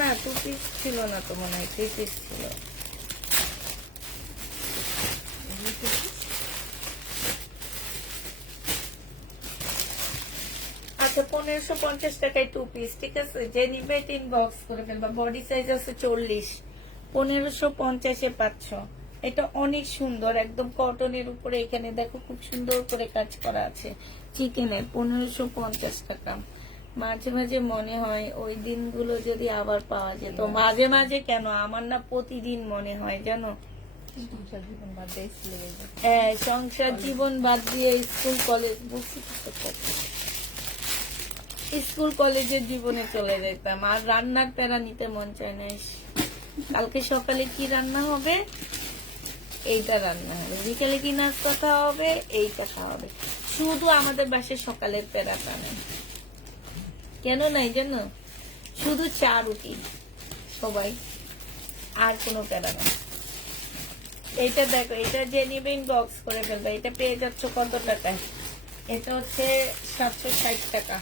না 2 পিস ছিল না তো, মনে হয় 3 পিস ছিল। আচ্ছা, 1550 টাকায় 2 পিস, ঠিক আছে। যে নিবে ইনবক্স করে ফেলবা। বডি সাইজ আছে 40, 1550-এ পাচ্ছ। এটা অনেক সুন্দর, একদম কটনের উপরে। এখানে দেখো খুব সুন্দর করে কাজ করা আছে চিকেনের। 1550 টাকা। মাঝে মাঝে মনে হয় ওই দিনগুলো যদি আবার পাওয়া যেত। মাঝে মাঝে কেন, আমার না প্রতিদিন মনে হয়, জানো। হ্যাঁ, সংসার জীবন বাদ দিয়ে স্কুল কলেজ, স্কুল কলেজের জীবনে চলে যেতাম। আর রান্নার প্যারা নিতে মন চায় না। কালকে সকালে কি রান্না হবে, এইটা রান্না হবে। বিকেলে কি নাস্তা হবে, এইটা খাওয়া হবে। শুধু আমাদের বাসায় সকালের প্যারাটা নেই। কেন নাই জানো? শুধু চা রুটি সবাই, আর কোনো প্যারা নেই। এইটা দেখো, এটা যে নিবে ইনবক্স করে ফেলবে। এটা পেয়ে যাচ্ছ কত টাকায়? এটা হচ্ছে 760 টাকা।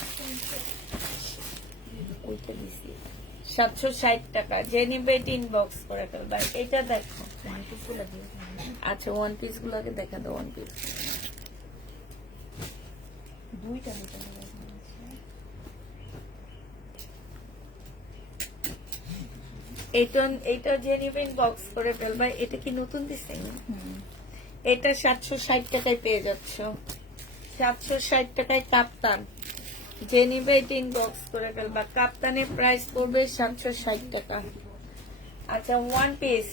ওইটা দিছি 760 টাকা। যে নিবে এটা ইনবক্স করে ফেলবে। এটা দেখো, আচ্ছা, 1 পিস গুলাকে দেখা দাও। 1 পিস দুইটা এইটা যে নিবে ইনবক্স করে ফেলবে। এটা কি নতুন দিছে? এটা 760 টাকায় পেয়ে যাচ্ছ। 760 টাকায় কাপ্তান। যে নিবে এটা ইনবক্স করে ফেলবা। কাপ্তানের প্রাইস পড়বে 760 টাকা। আচ্ছা, 1 পিস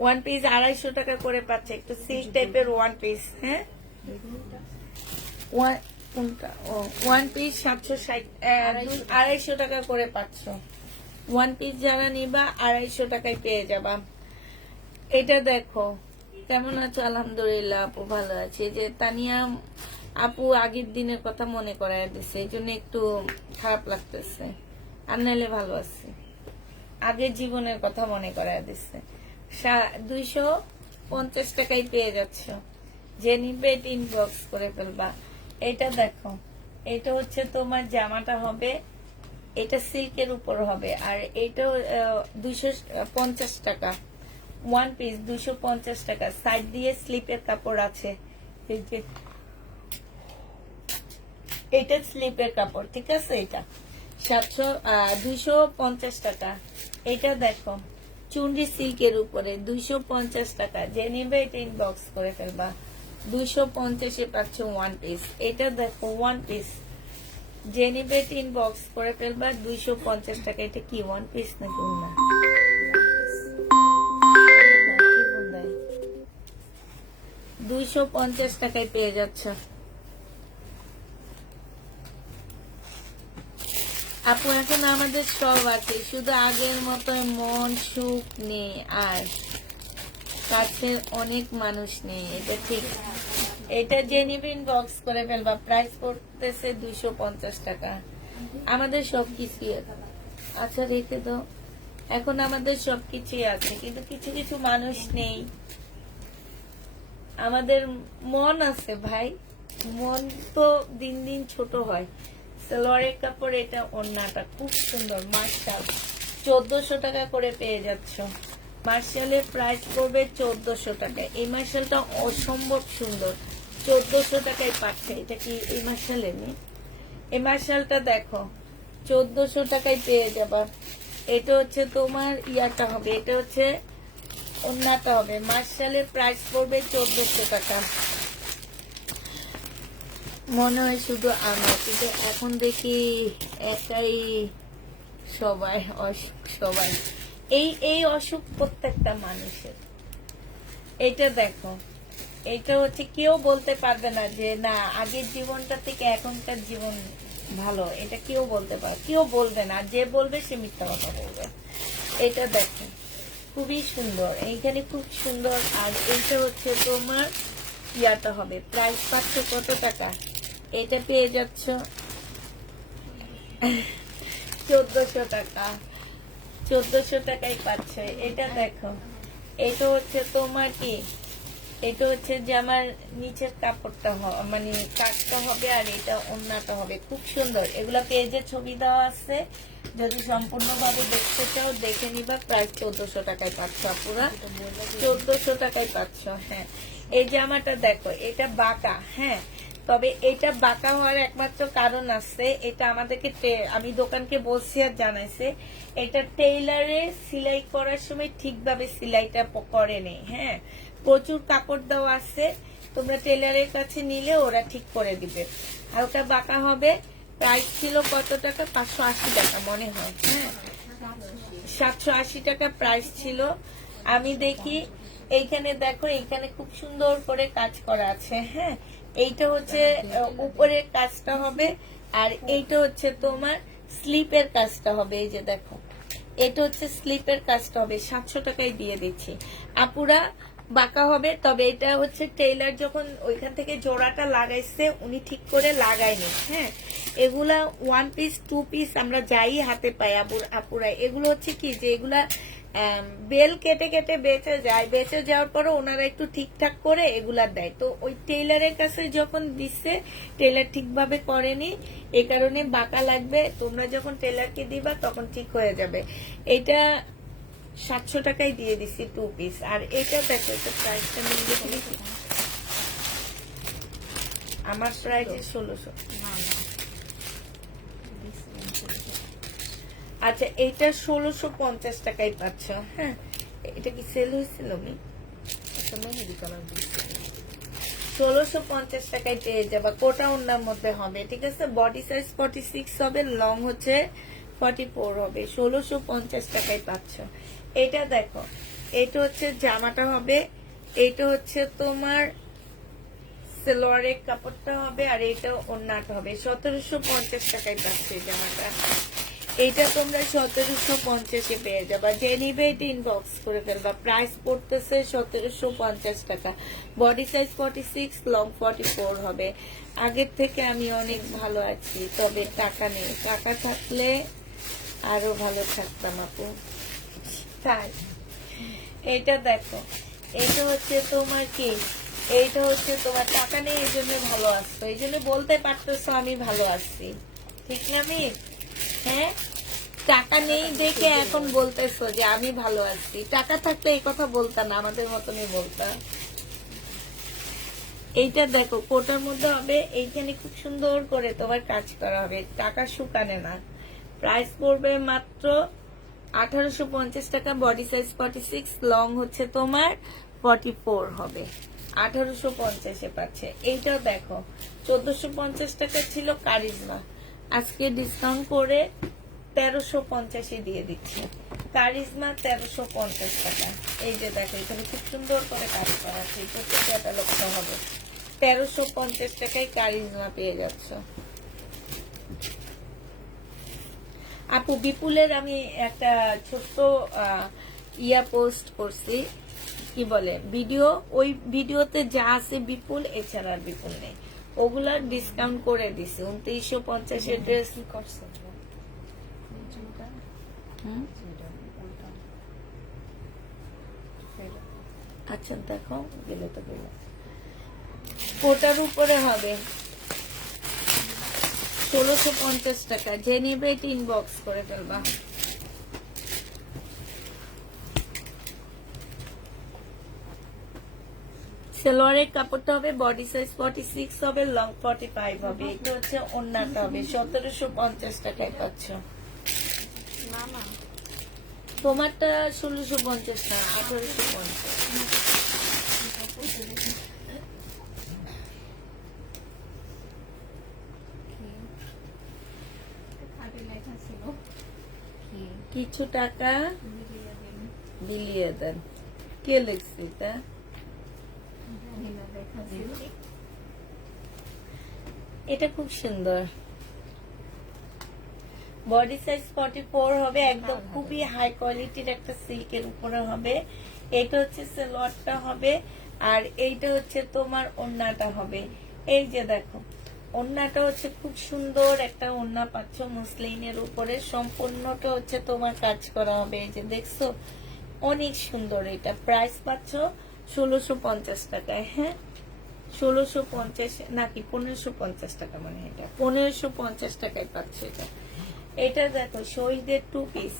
250 টাকা করে পাচ্ছে। একটু সিল্ক টাইপের 1 পিস। হ্যাঁ, 1 পিস 760, 250 টাকা করে পাচ্ছ। 1 পিস যারা নিবা 250 টাকায় পেয়ে যাবা। এটা দেখো, কেমন আছো? আলহামদুলিল্লাহ আপু, ভালো আছে। যে তানিয়া আপু আগের দিনের কথা মনে করায় দিচ্ছে, এই জন্য একটু খারাপ লাগতেছে। আর নাইলে ভালো আছে। আগের জীবনের কথা মনে করায় দিচ্ছে। 250 টাকায় পেয়ে যাচ্ছ। যে নিবে ইনবক্স করে ফেলবা। এটা দেখো, এটা হচ্ছে তোমার জামাটা হবে, এটা সিল্কের উপর হবে। আর এটা 250 টাকা। 1 পিস 250 টাকা। সাইড দিয়ে স্লিপের কাপড় আছে। এই যে এটা স্লিপের কাপড়, ঠিক আছে। এটা 250 টাকা। এটা দেখো, চুন্ডি সিল্কের উপরে 250 টাকা। যে নিবে এটা ইনবক্স করে ফেলবা। 250-এ পাচ্ছ ওয়ান পিস। এটা দেখো ওয়ান পিস, জেনিবেট ইনবক্স করে ফেলবা 250 টাকা। এটা কি ওয়ান পিস নাকি না? 250 টাকায় পেয়ে যাচ্ছ। আপু এখন আমাদের সব আছে, শুধু আগের মতো মন সুখ নেই আর কাছে অনেক মানুষ নেই, এটা ঠিক। এটা জেনিবিন বক্স করে ফেলবা, প্রাইস পড়তেছে 250 টাকা। আমাদের সবকিছুই আচ্ছা রেখে দাও, এখন আমাদের সবকিছুই আছে, কিন্তু কিছু কিছু মানুষ নেই। আমাদের মন আছে ভাই, মন তো দিন দিন ছোট হয়। সালোয়ারের কাপড়, এটা ওড়নাটা খুব সুন্দর, মার্শাল 1400 টাকা করে পেয়ে যাচ্ছ। মার্শালের প্রাইস পড়বে 1400 টাকা। এই মার্শালটা অসম্ভব সুন্দর, 1400 টাকায় পাচ্ছে। এটা কি এই মার্শালের নেই? এই মার্শালটা দেখো 1400 টাকায় পেয়ে যাবা। এটা হচ্ছে তোমার ইয়াটা হবে, এটা হচ্ছে ওড়নাটা হবে। মার্শালের প্রাইস পড়বে 1400 টাকা। মনে হয় শুধু আমরা, কিন্তু এখন দেখি একাই সবাই অসুখ, সবাই এই অসুখ প্রত্যেকটা মানুষের। এটা দেখো, এটা হচ্ছে কেউ বলতে পারবে না যে না আগের জীবনটা থেকে এখনকার জীবন ভালো, এটা কেউ বলতে পারবে, কেউ বলবে না, যে বলবে সে মিথ্যা কথা বলবে। এটা দেখো খুবই সুন্দর, এইখানে খুব সুন্দর। আর এইটা হচ্ছে তোমার ইয়াটা হবে, প্রাইস পাচ্ছ কত টাকা? এটা পেয়ে যাচ্ছ 1400 টাকা। 1400 টাকাই পাচ্ছ। এটা দেখো, এটা হচ্ছে তোমার কি, এটা হচ্ছে যে আমার নিচের কাপড়টা মানে কাটটা হবে, আর এটা ওড়নাটা হবে, খুব সুন্দর। এগুলা পেজে ছবি দেওয়া আছে, যদি সম্পূর্ণভাবে দেখতে চাও দেখে নিবা। প্রাইস 1400 টাকায় পাচ্ছ পুরা, 1400 টাকায় পাচ্ছ। হ্যাঁ, এই জামাটা দেখো, এটা বাঁকা, হ্যাঁ, তবে এটা বাঁকা হওয়ার একমাত্র কারণ আছে, এটা আমাদেরকে আমি দোকানকে বলছি আর জানাইছে, এটা টেইলারে সেলাই করার সময় ঠিকভাবে সেলাইটা করে নেই। হ্যাঁ, প্রচুর কাপড় দেওয়া আছে, তোমরা টেইলারের কাছে নিলে ওরা ঠিক করে দিবে। হালকা বাঁকা হবে। প্রাইস ছিল কত টাকা? 580 টাকা মনে হয়। হ্যাঁ, 780 টাকা প্রাইস ছিল। আমি দেখি এইখানে দেখো, এইখানে খুব সুন্দর করে কাজ করা আছে। হ্যাঁ, এইটা হচ্ছে উপরের কাজটা হবে, আর এইটা হচ্ছে তোমার স্লিপের কাজটা হবে। এই যে দেখো, এটা হচ্ছে স্লিপের কাজটা হবে। 700 টাকায় দিয়ে দিচ্ছি। আপুরা বাঁকা হবে, তবে এটা হচ্ছে টেইলার যখন ওইখান থেকে জোড়াটা লাগাইছে উনি ঠিক করে লাগায়নি। হ্যাঁ, এগুলা ওয়ান পিস টু পিস আমরা যাই হাতে পাই আপুরা, এগুলো হচ্ছে কি যে এগুলা বেল কেটে কেটে বেঁচে যায়, বেঁচে যাওয়ার পরে ওনারা একটু ঠিকঠাক করে এগুলা দেয়। তো ওই টেইলারের কাছে যখন দিচ্ছে টেইলার ঠিকভাবে করেনি, এই কারণে বাঁকা লাগবে। তোমরা যখন টেইলারকে দিবা তখন ঠিক হয়ে যাবে। এটা 700 টাকায় দিয়ে দিছি টু পিস। আর এটা দেখো, এটা প্রাইসটা নিয়ে দেখি, আমার প্রাইস 1600। আচ্ছা, এটা 1650 টাকায় পাচ্ছ। হ্যাঁ, এটা কি সেল হয়েছিল? আমি 1650 টাকায় পেয়ে যাবা। কোটা ওড়নার মধ্যে হবে, ঠিক আছে। বডি সাইজ 46 হবে, লং হচ্ছে 44 হবে। 1650 টাকায় পাচ্ছ। এটা দেখো, এটা হচ্ছে জামাটা হবে, এটা হচ্ছে তোমার সালোয়ারের কাপড়টা হবে, আর এটা ওড়নাটা হবে। 1750 টাকায় পাচ্ছে জামাটা। এটা তোমরা 1750-এ পেয়ে যাবা। যে নিবে এটা ইনবক্স করে ফেলবা। প্রাইস পড়তেছে 1750 টাকা। বডি সাইজ 46, লং 44 হবে। আগের থেকে আমি অনেক ভালো আছি, তবে টাকা নেই। টাকা থাকলে আরো ভালো থাকতাম আপু। তাই এটা দেখো, এটা হচ্ছে তোমার কি, এইটা হচ্ছে তোমার টাকা নেই, এই জন্য ভালো আসতো, এই জন্য বলতে পারতেছো আমি ভালো আছি, ঠিক না? আমি হ্যাঁ, টাকা নেই দেখে এখন বলতেছো যে আমি ভালো আছি। টাকা থাকলে এই কথা বলতাম না, আমাদের মতনই বলতাম। এইটা দেখো, কোটার মধ্যে হবে, এইখানে খুব সুন্দর করে তোমার কাজ করা হবে, টাকা শুকানে না। প্রাইস পড়বে মাত্র 1850 টাকা। বডি সাইজ 46, লং হচ্ছে তোমার 44 হবে। 1850-এ পাচ্ছে। এইটাও দেখো 1450 টাকা ছিল কারিজমা, আজকে ডিসকাউন্ট করে 1350-এ দিয়ে দিচ্ছি। কারিজমা 1350 টাকা। এই যে দেখো এখানে খুব সুন্দর করে কাজ করা আছে, এটা হচ্ছে ক্যাটালগ হবে। 1350 টাকায় কারিজমা পেয়ে যাচ্ছ। আপু বিপুলের আমি একটা ছোট্ট ইয়া পোস্ট করছি, কি বলে ভিডিও, ওই ভিডিওতে যা আছে বিপুল, এছাড়া আর বিপুল নেই। ওগুলার ডিসকাউন্ট করে দিছি। 2950-এর ড্রেস করছে আচ্ছা দেখো গেলে তো গেল, ওটার উপরে হবে 1650 টাকা। যে নেবে এটা ইনবক্স করে ফেলবা। সালোয়ারের কাপড়টা হবে বডি সাইজ 46 হবে, লং 45 হবে। এটা হচ্ছে ওন্নাটা হবে 1750 টাকায় পাচ্ছ। না না তোমারটা 1650 না 1850। লেখা ছিল কিছু টাকা বিলিয়ে দেন, কে লিখছে এটা? লেখা ছিল এটা খুব সুন্দর, বডি সাইজ 44 হবে, একদম খুবই হাই কোয়ালিটির একটা সিল্কের উপরে হবে। এটা হচ্ছে সালোয়ারটা হবে, আর এইটা হচ্ছে তোমার ওন্নাটা হবে। এই যে দেখো ওন্নাটা হচ্ছে খুব সুন্দর একটা ওন্না পাচ্ছ মুসলিনের উপরে, সম্পূর্ণটা হচ্ছে তোমার কাজ করা হবে। এই যে দেখছো অনেক সুন্দর। এটা প্রাইস পাচ্ছ 1650 টাকায়। হ্যাঁ 1650 নাকি 1550 টাকা, মানে এটা 1550 টাকায় পাচ্ছে এটা। এটা দেখো শহীদের 2 পিস,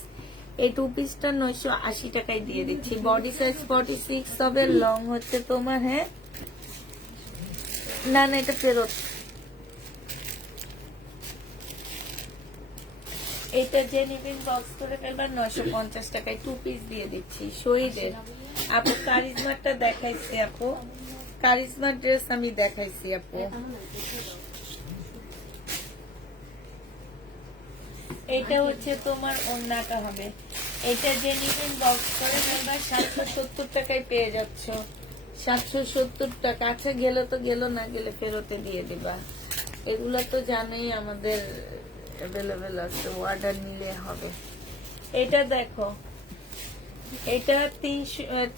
এই 2 পিসটা 980 টাকায় দিয়ে দিচ্ছি। বডি সাইজ 46 হবে, লং হচ্ছে তোমার, হ্যাঁ না না এটা ফেরত। এটা যে নিবেন বক্স করে ফেলবা 950 টাকায় 2 পিস দিয়ে দিচ্ছি শহীদের। আপু কারিজমাটা দেখাইছি, আপু কারিজমা ড্রেস আমি দেখাইছি আপু। এটা হচ্ছে তোমার ওন্নাটা হবে। এটা যে নিবেন বক্স করে ফেলবা 770 টাকায় পেয়ে যাচ্ছ। 770 টাকা। আচ্ছা গেল তো গেল, না গেলে ফেরতে দিয়ে দিবা। এগুলা তো জানোই আমাদের অ্যাভেলেবেল আছে, অর্ডার নিলে হবে। এটা দেখো এটা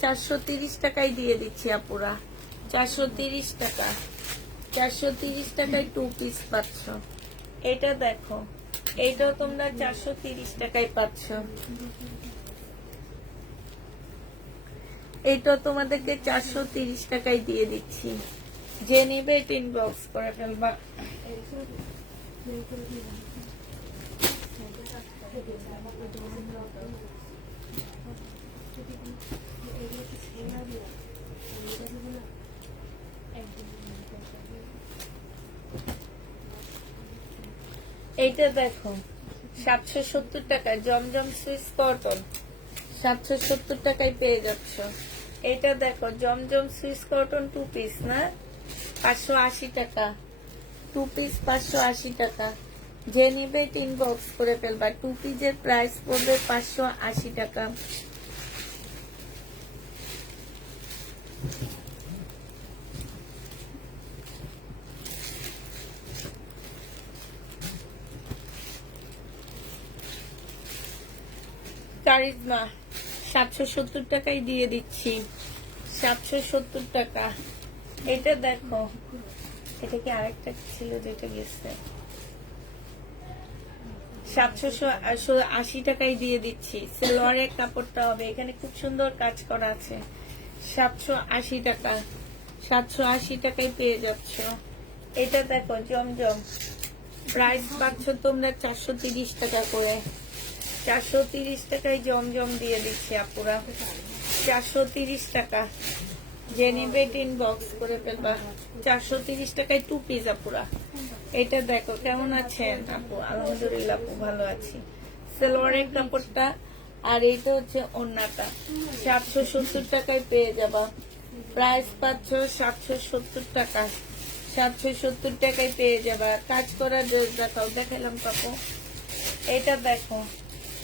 430 টাকায় দিয়ে দিচ্ছি আপুরা। 430 টাকা, 430 টাকায় 2 পিস পাচ্ছ। এটা দেখো এইটাও তোমরা 430 টাকায় পাচ্ছ। এইটাও তোমাদেরকে 430 টাকায় দিয়ে দিচ্ছি। যে নেবে এটা ইনবক্স করে ফেলবা। এইটা দেখো 770 টাকা জমজম সুইস কটন, 770 টাকায় পেয়ে যাচ্ছ। এটা দেখো জমজম সুইস কটন 2 পিস না 580 টাকা, 2 পিস 580 টাকা। যে নেবে ইনবক্স করে ফেলবা। 2 পিসের প্রাইস পড়বে 580 টাকা। কারিজমা 770 টাকায় দিয়ে দিচ্ছি, 770 টাকা। এটা দেখো এটা কি আরেকটা ছিল যেটা গেছে, 780 টাকায় দিয়ে দিচ্ছি। সালোয়ারের কাপড়টা হবে, এখানে খুব সুন্দর কাজ করা আছে। 780 টাকা, 780 টাকায় পেয়ে যাচ্ছ। এটা দেখো জমজম, প্রাইস পাচ্ছ তোমরা 430 টাকা করে। 430 টাকায় জমজম দিয়ে দিচ্ছি আপুরা, 430 টাকা। যে নেবে ইনবক্স করে ফেলবা। 430 টাকায় 2 পিস আপুরা। এটা দেখো কেমন আছেন আপু? আলহামদুলিল্লাহ আপু ভালো আছি। সালোয়ারের কাপড়টা আর এইটা হচ্ছে ওন্নাটা 770 টাকায় পেয়ে যাবা। প্রাইস পাচ্ছ 770 টাকা। 770 টাকায় পেয়ে যাবা। কাজ করা ড্রেস দেখাও, দেখালাম পাপো। এটা দেখো,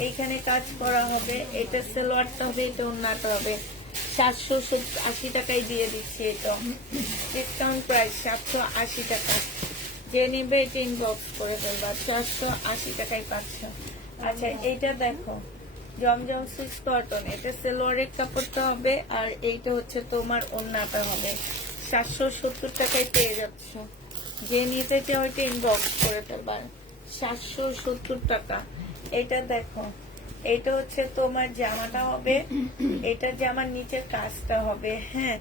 এইখানে কাজ করা হবে, এটা সালোয়ারটা হবে, এটা ওন্নাটা হবে। 780 টাকায় দিয়ে দিচ্ছি। এটা ডিসকাউন্ট প্রাইস 780 টাকা। যে নিবে এটা ইনবক্স করে ফেলবা, 480 টাকায় পাচ্ছ। আচ্ছা এইটা দেখো, জমজম সুইচ কটন, এটা সালোয়ারের কাপড়টা হবে আর এইটা হচ্ছে তোমার ওন্নাটা হবে। 770 টাকায় পেয়ে যাচ্ছ। যে নিতে চাও ওইটা ইনবক্স করে ফেলবা, 770 টাকা। এটা দেখো, এটা হচ্ছে তোমার জামাটা হবে, এটা জামার নিচের কাজটা হবে। হ্যাঁ,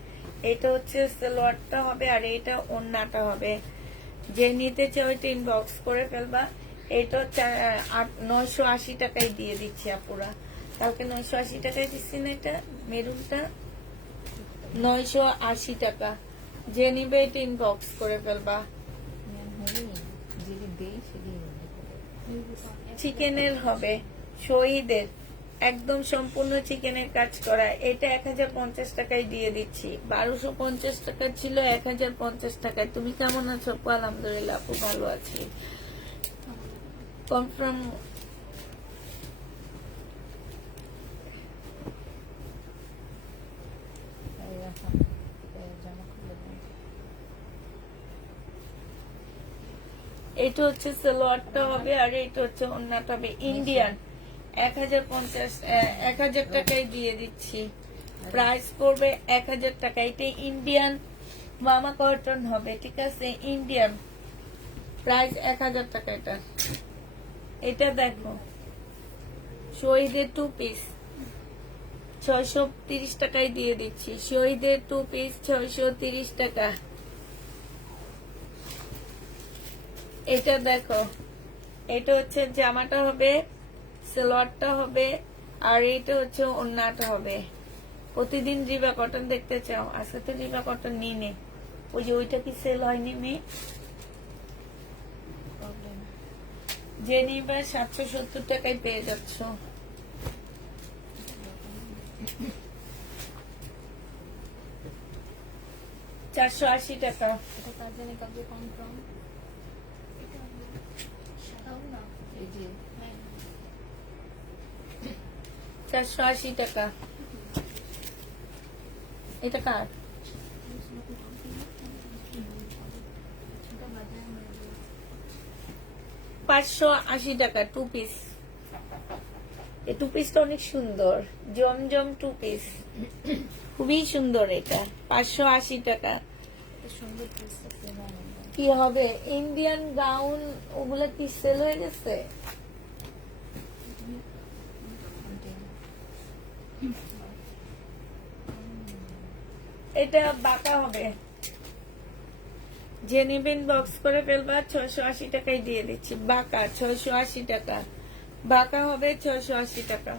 এটা হচ্ছে সালোয়ারটা হবে আর এটা ওন্নাটা হবে। যে নিতে চাও ওইটা ইনবক্স করে ফেলবা। এটা 980 টাকায় দিয়ে দিচ্ছি আপুরা। কালকে 980 টাকায় দিচ্ছি না, এটা মেরুনটা 980 টাকা। যে নিবে এটা ইনবক্স করে ফেলবা। চিকেনের হবে, শহীদের, একদম সম্পূর্ণ চিকেনের কাজ করা। এটা 1050 টাকায় দিয়ে দিচ্ছি। 1250 টাকা ছিল, 1050 টাকায়। তুমি কেমন আছো আপু? আলহামদুলিল্লাহ আপু ভালো আছি। কনফার্ম এটা হচ্ছে সালোয়ারটা হবে আর এটা হচ্ছে ওন্নাটা হবে। ইন্ডিয়ান 1050 টাকায় দিয়ে দিচ্ছি। প্রাইস পড়বে 1000 টাকা। এটা ইন্ডিয়ান মামা কটন হবে, ঠিক আছে? ইন্ডিয়ান, প্রাইস 1000 টাকা। এটা এটা দেখো, শহীদের 2 পিস 630 টাকায় দিয়ে দিচ্ছি। শহীদের 2 পিস 630 টাকা। এটা দেখো, এটা হচ্ছে জামাটা হবে, সালোয়ারটা হবে আর এটা হচ্ছে ওন্নাটা হবে। প্রতিদিন রিবা কটন দেখতে চাও? আজকে তো রিবা কটন নিয়ে নে। ওই যে ওইটা কি সেল হয়নি মেয়ে? যে নিবা 770 টাকায় পেয়ে যাচ্ছ। $480 টাকা। 480 টাকা। এটা কার? 580 টাকা 2 পিস। এই 2 পিসটা অনেক সুন্দর, জমজম 2 পিস, খুবই সুন্দর। এটা 580 টাকা। কি হবে? ইন্ডিয়ান গাউন ওগুলা কি সেল হয়ে গেছে? এটা বাঁকা হবে। যে নিবেন বক্স করে ফেলবা। 680 টাকায় দিয়ে দিচ্ছি। বাঁকা 680 টাকা। বাঁকা হবে 680 টাকা।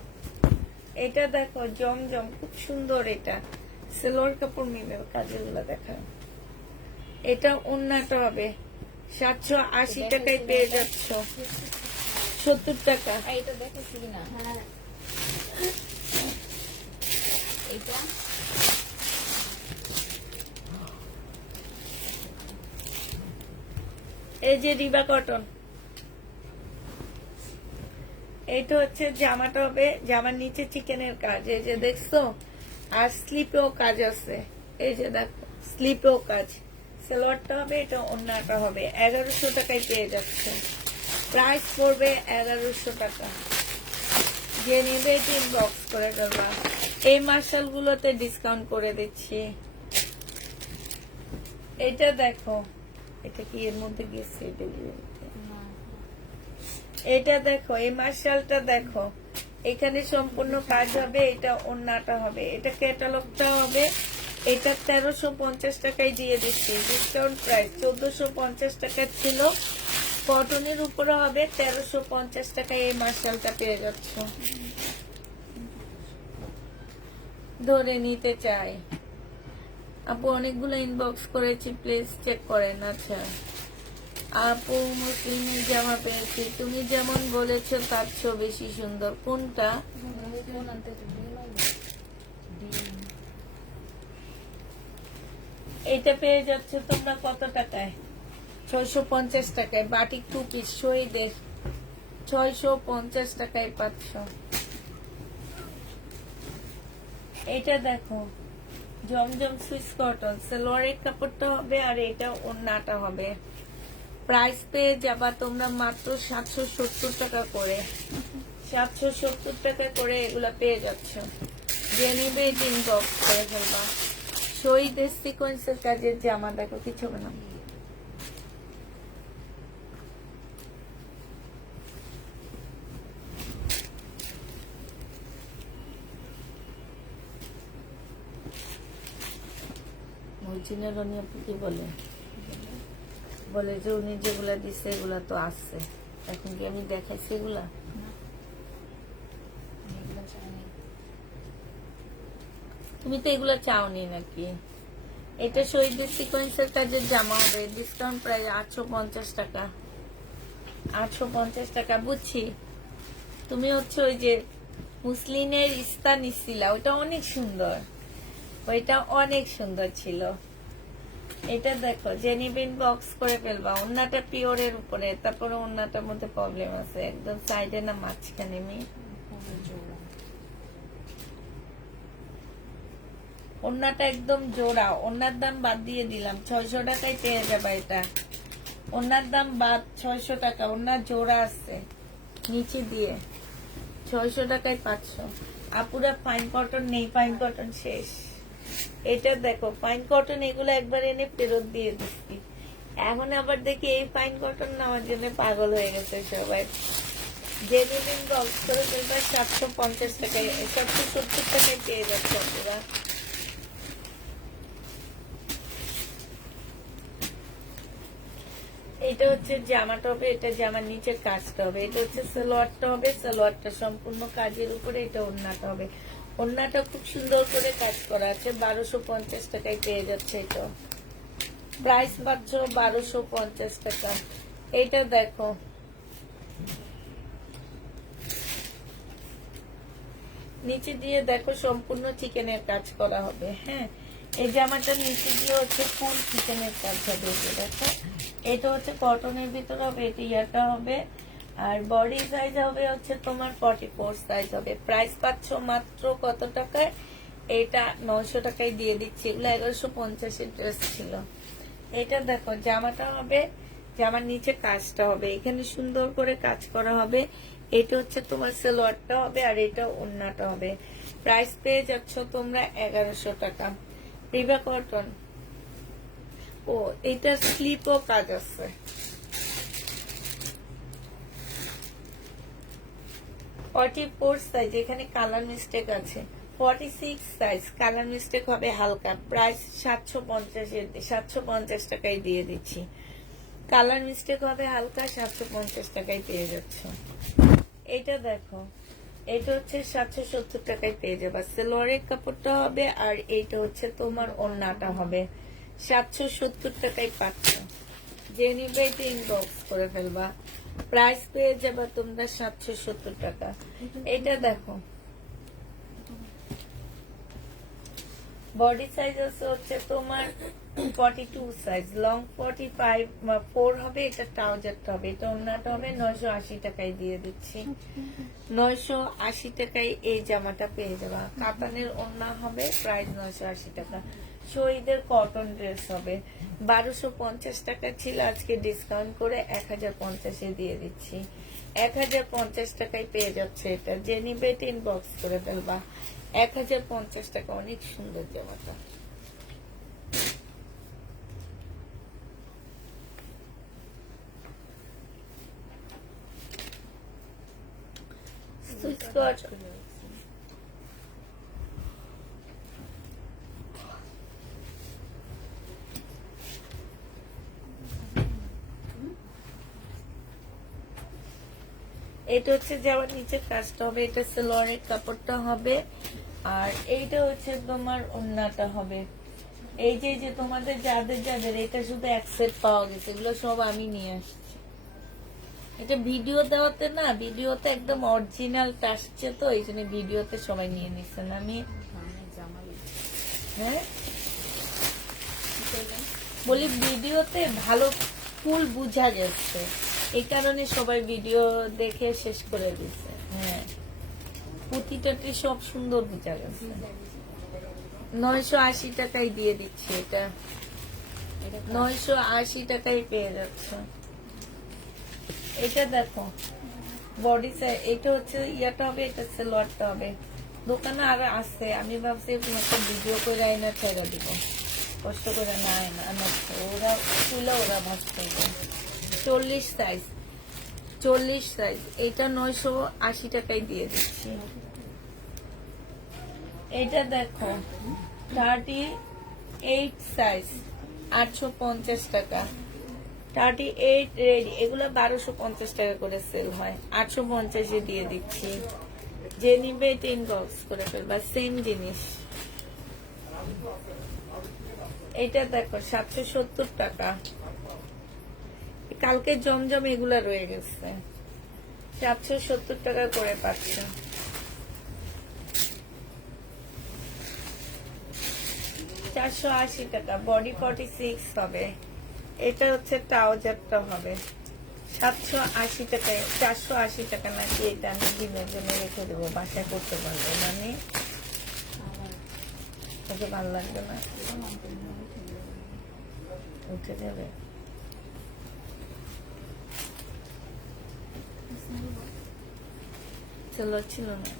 এটা দেখো, জমজম, খুব সুন্দর। এটা সেলোর কাপড় মিলে কাজেগুলো দেখা। এটা ওন্নাটা হবে, 780 টাকায় পেয়ে যাচ্ছ। 70 টাকা। এটা দেখেছি না? হ্যাঁ, এটা এই যে রিবা কটন, এইটা হচ্ছে জামাটা হবে, জামার নিচে চিকেনের কাজ, এই যে দেখছো, আর স্লিপেও কাজ আছে। এই যে দেখো, স্লিপেও কাজ। সালোয়ারটা হবে, এটা ওন্নাটা হবে। 1100 টাকায় পেয়ে যাচ্ছে। প্রাইস পড়বে 1100 টাকা। যে নেবে এটা ইনবক্স করে দেবা। এই মার্শাল গুলোতে ডিসকাউন্ট করে দিচ্ছি। এটা দেখো, এটা কি এর মধ্যে গেছে? এটা দেখো, এই মার্শালটা দেখো, এখানে সম্পূর্ণ কাজ হবে, এটা ওন্নাটা হবে, এটা ক্যাটালগটা হবে। এটা 1350 টাকায় দিয়ে দিচ্ছি। ডিসকাউন্ট প্রাইস 1450 টাকা ছিল। কটনের উপরে হবে, 1350 টাকায় এই মার্শালটা পেয়ে যাচ্ছ। ধরে নিতে চাই আপু, অনেকগুলো ইনবক্স করেছি, প্লিজ চেক করেন। আচ্ছা আপু, মুসলিমের জামা পেয়েছি, তুমি যেমন বলেছো তার চেয়েও বেশি সুন্দর। কোনটা? এটা পেয়ে যাচ্ছ তোমরা কত টাকায়? 650 টাকায়। বাটিক 2 পিস শহীদের 650 টাকায় পাচ্ছ। এটা দেখো জমজম সুইস কটন, সালোয়ারের কাপড়টা হবে আর এটা ওড়নাটা হবে। প্রাইস পেয়ে যাবা তোমরা মাত্র 770 টাকা করে। 770 টাকা করে এগুলা পেয়ে যাচ্ছ। যে নিবে ইনবক্স করে ফেলবা। শহীদের সিকোয়েন্সের কাজের জামা দেখো, কিছু হবে না। মর্জিনা রনি আপু কি বলে? বলে যে উনি যেগুলা দিচ্ছে এগুলা তো আসছে, এখন কি আমি দেখাইছি এগুলা? তুমি তো এগুলা চাওনি নাকি? এটা শহীদের সিকোয়েন্সের কাজের জামা হবে, ডিসকাউন্ট প্রাইস 850 টাকা। 850 টাকা। বুঝছি তুমি হচ্ছে ওই যে মুসলিনের ইস্তা নিছিলা, ওইটা অনেক সুন্দর, ওইটা অনেক সুন্দর ছিল। এটা দেখো জেনিবিন বক্স করে ফেলবা। ওন্নাটা পিওরের উপরে, তারপরে ওন্নাটার মধ্যে প্রবলেম আছে, একদম সাইডে না মাঝখানে। ওন্নাটা একদম জোড়া। ওন্নার দাম বাদ দিয়ে দিলাম, 600 টাকায় পেয়ে যাবা এটা। ওন্নার দাম বাদ 600 টাকা। ওন্নার জোড়া আছে নিচে দিয়ে, 600 টাকায় 500। আপুরা ফাইন কটন নেই, ফাইন কটন শেষ। এটা দেখো ফাইন কটন, এগুলো একবার এনে ফেরত দিয়ে দিচ্ছি। এখন আবার দেখি এই ফাইন কটন নেওয়ার জন্য পাগল হয়ে গেছে সবাই। জেনুইন বক্স করে ফেলবা 750 টাকায়, 770 টাকায় পেয়ে যাচ্ছে আপনারা। এটা হচ্ছে জামাটা হবে, এটা জামার নিচের কাজটা হবে। এটা হচ্ছে সালোয়ারটা হবে, সালোয়ারটা সম্পূর্ণ কাজের উপরে। এটা ওড়নাটা হবে, ওড়নাটা খুব সুন্দর করে কাজ করা আছে। 1250 টাকায় পেয়ে যাচ্ছে এটা। প্রাইস পাচ্ছ 1250 টাকা। এটা দেখো নিচে দিয়ে দেখো সম্পূর্ণ চিকেনের কাজ করা হবে। হ্যাঁ, এই জামাটা নিচে দিয়ে হচ্ছে ফুল চিকেনের কাজ হবে। দেখো এটা হচ্ছে কটনের ভিতরে হবে, এটা ইয়াটা হবে। আর বডি সাইজ হবে হচ্ছে তোমার 44 সাইজ হবে। প্রাইস পাচ্ছ মাত্র কত টাকায়? এটা 900 টাকায় দিয়ে দিচ্ছি। এগুলো 1150 ড্রেস ছিল। এটা দেখো জামাটা হবে, জামার নিচে কাজটা হবে, এখানে সুন্দর করে কাজ করা হবে। এটা হচ্ছে তোমার সালোয়ারটা হবে আর এটা ওড়নাটা হবে। প্রাইস পেয়ে যাচ্ছ তোমরা 1100 টাকা। রিবা কটন। ও এটা স্লিপও কাজ আছে। 44 সাইজ, এখানে কালার মিস্টেক আছে। 46 সাইজ, কালার মিস্টেক হবে হালকা। প্রাইস 750 টাকায় দিয়ে দিচ্ছি। কালার মিস্টেক হবে হালকা, 750 টাকায় পেয়ে যাচ্ছ। এটা দেখো এটা হচ্ছে 770 টাকায় পেয়ে যাবা। সালোয়ারের কাপড়টা হবে আর এইটা হচ্ছে তোমার ওড়নাটা হবে। 770 টাকায় পাচ্ছ। যে নিবে এটা ইনবক্স করে ফেলবা। প্রাইস পেয়ে যাবা তোমরা 770 টাকা। এটা দেখো বডি সাইজ আছে হচ্ছে তোমার 42 সাইজ, লং 45 হবে। এটা ট্রাউজারটা হবে, এটা ওড়নাটা হবে। 980 টাকায় দিয়ে দিচ্ছি। 980 টাকায় এই জামাটা পেয়ে যাবা। কাতানের ওড়না হবে, প্রাইস 980 টাকা। শহীদের কটন ড্রেস হবে। 1250 টাকা ছিল, আজকে ডিসকাউন্ট করে 1050 দিয়ে দিচ্ছি। 1050 টাকায় পেয়ে যাচ্ছে এটা। যে নিবে এটা ইনবক্স করে ফেলবা। 1050 টাকা, অনেক সুন্দর জামাটা। এটা হচ্ছে যাওয়ার নিচে কাজটা হবে, এটা সালোয়ারের কাপড়টা হবে আর এইটা হচ্ছে তোমার ওড়নাটা হবে। এই যে তোমাদের যাদের যাদের এটা শুধু এক সেট পাওয়া গেছে, এগুলো সব আমি নিয়ে আসছি। এটা ভিডিও দেওয়াতে না, ভিডিওতে একদম অরিজিনাল আসছে, তো এই জন্য ভিডিওতে সবাই নিয়ে নিচ্ছেন। আমি হ্যাঁ বলি ভিডিওতে ভালো ফুল বুঝা যাচ্ছে, এই কারণে সবাই ভিডিও দেখে শেষ করে দিচ্ছে। হ্যাঁ, প্রতিটাতে সব সুন্দর বুঝা গেছে। 980 টাকায় দিয়ে দিচ্ছি এটা, 980 টাকায় পেয়ে যাচ্ছে। এটা দেখো বডি সাইজ, এটা হচ্ছে ইয়াটা হবে, এটা সালোয়ারটা হবে। দোকানে আর আছে, আমি ভাবছি একটা ভিডিও করে আইনা ছেড়ে দিব, কষ্ট করে না আইনা ওরা তুলে ওরা ভাবছে। 40 সাইজ, 40 সাইজ, এটা 980 টাকায় দিয়ে দিচ্ছি। এটা দেখো 38 সাইজ, 850 টাকা। 38 রেডি, এগুলো 1250 টাকা করে সেল হয়, 850 দিয়ে দিচ্ছি। যে নিবে এটা ইনবক্স করে ফেলবা, সেম জিনিস। এটা দেখো 770 টাকা, কালকে জমজম এগুলা রয়ে গেছে, 770 টাকা করে পাচ্ছ। 480 টাকা, বডি 46 হবে। এটা হচ্ছে ট্রাউজারটা হবে 780 টাকায়, 480 টাকা নাকি। এটা আমি দিনের জন্য রেখে দেবো, বাসায় করতে পারবো, মানে ওকে ভালো লাগবে না, উঠে যাবে। চলো ছিল না।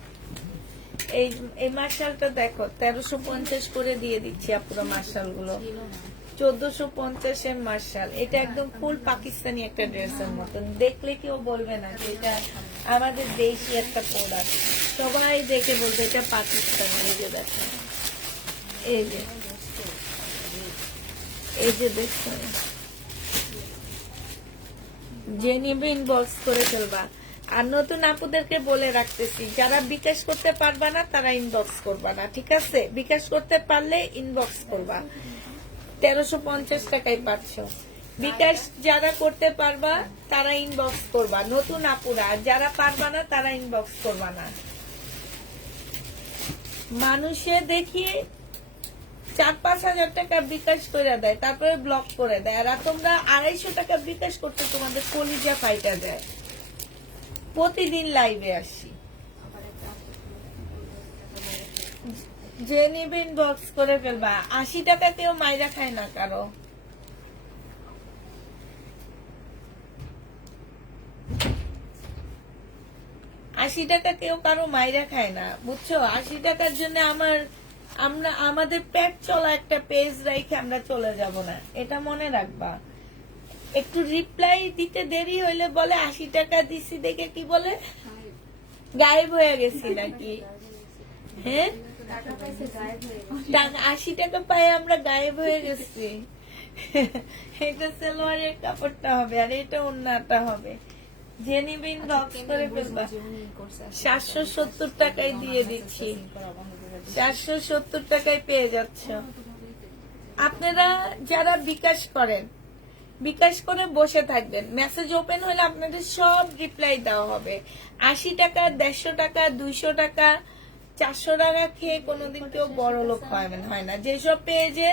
এই মার্শালটা দেখো 1350 করে দিয়ে দিচ্ছি আপুরা। মার্শাল গুলো 1450 মার্শাল। এটা একদম ফুল পাকিস্তানি একটা ড্রেসের মতন, দেখলে কেউ বলবে না যে এটা আমাদের দেশি একটা প্রোডাক্ট, সবাই দেখে বলবে এটা পাকিস্তানি। এই যে দেখো, এই যে দেখো, যে নিবে ইনবক্স করে ফেলবা। আর নতুন আপুদেরকে বলে রাখতেছি, যারা বিকাশ করতে পারবা না তারা ইনবক্স করবা না, ঠিক আছে? বিকাশ করতে পারলে ইনবক্স করবা। 1350 টাকায় পাচ্ছ। বিকাশ যারা করতে পারবা তারা ইনবক্স করবা, নতুন আপুরা। যারা পারবা না তারা ইনবক্স করবা না। মানুষে দেখি 4-5 হাজার টাকা বিকাশ করে দেয়, তারপরে ব্লক করে দেয়, আর তোমরা 250 টাকা বিকাশ করতে তোমাদের কলিজা ফাইটা যায়। প্রতিদিন লাইভে আসি, যে নিবে ইনবক্স করে ফেলবা। 80 টাকা কেউ মাইরা খায় না কারো। $80 কেউ কারো মাইরা খায় না, বুঝছো? 80 টাকার জন্য আমাদের পেট চলা একটা পেজ রাইখে আমরা চলে যাব না, এটা মনে রাখবা। একটু রিপ্লাই দিতে দেরি হইলে বলে 80 টাকা দিছি দেখে কি বলে গায়েব হয়ে গেছি নাকি। হ্যাঁ, 80 টাকা পায়ে আমরা গায়েব হয়ে গেছি। এটা সালোয়ারের কাপড়টা হবে, আর এটা ওন্নাটা হবে। যে নিবে ইনবক্স করে ফেলবা। 770 টাকায় দিয়ে দিচ্ছি, 470 টাকায় পেয়ে যাচ্ছ। আপনারা যারা বিকাশ করেন, বিকাশ করে বসে থাকবেন, মেসেজ ওপেন হলে আপনাদের সব রিপ্লাই দেওয়া হবে। 80 টাকা, 150 টাকা, 200 টাকা, 400 টাকা খেয়ে কোনোদিন কেউ বড় লোক হয় না। যেসব পেজে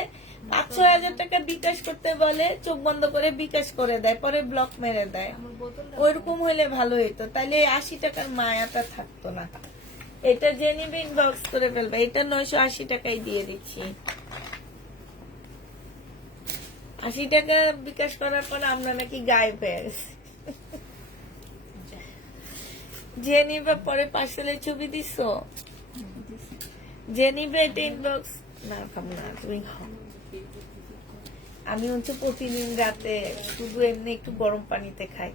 5-6 হাজার টাকা বিকাশ করতে বলে, চোখ বন্ধ করে বিকাশ করে দেয়, পরে ব্লক মেরে দেয়। ওইরকম হইলে ভালো হইতো, তাইলে 80 টাকার মায়াটা থাকতো না। এটা যে নিবে ইনবক্স করে ফেলবে। এটা 980 টাকায় দিয়ে দিচ্ছি। 80 টাকা বিকাশ করার পর আমরা নাকি গায়েব হয়ে গেছি। যে নিবে পরে পার্সেলের ছবি দিছ, যে নিবে এটা ইনবক্স না, খাব না, তুমি খাও। আমি হচ্ছে প্রতিদিন রাতে শুধু এমনি একটু গরম পানিতে খাই।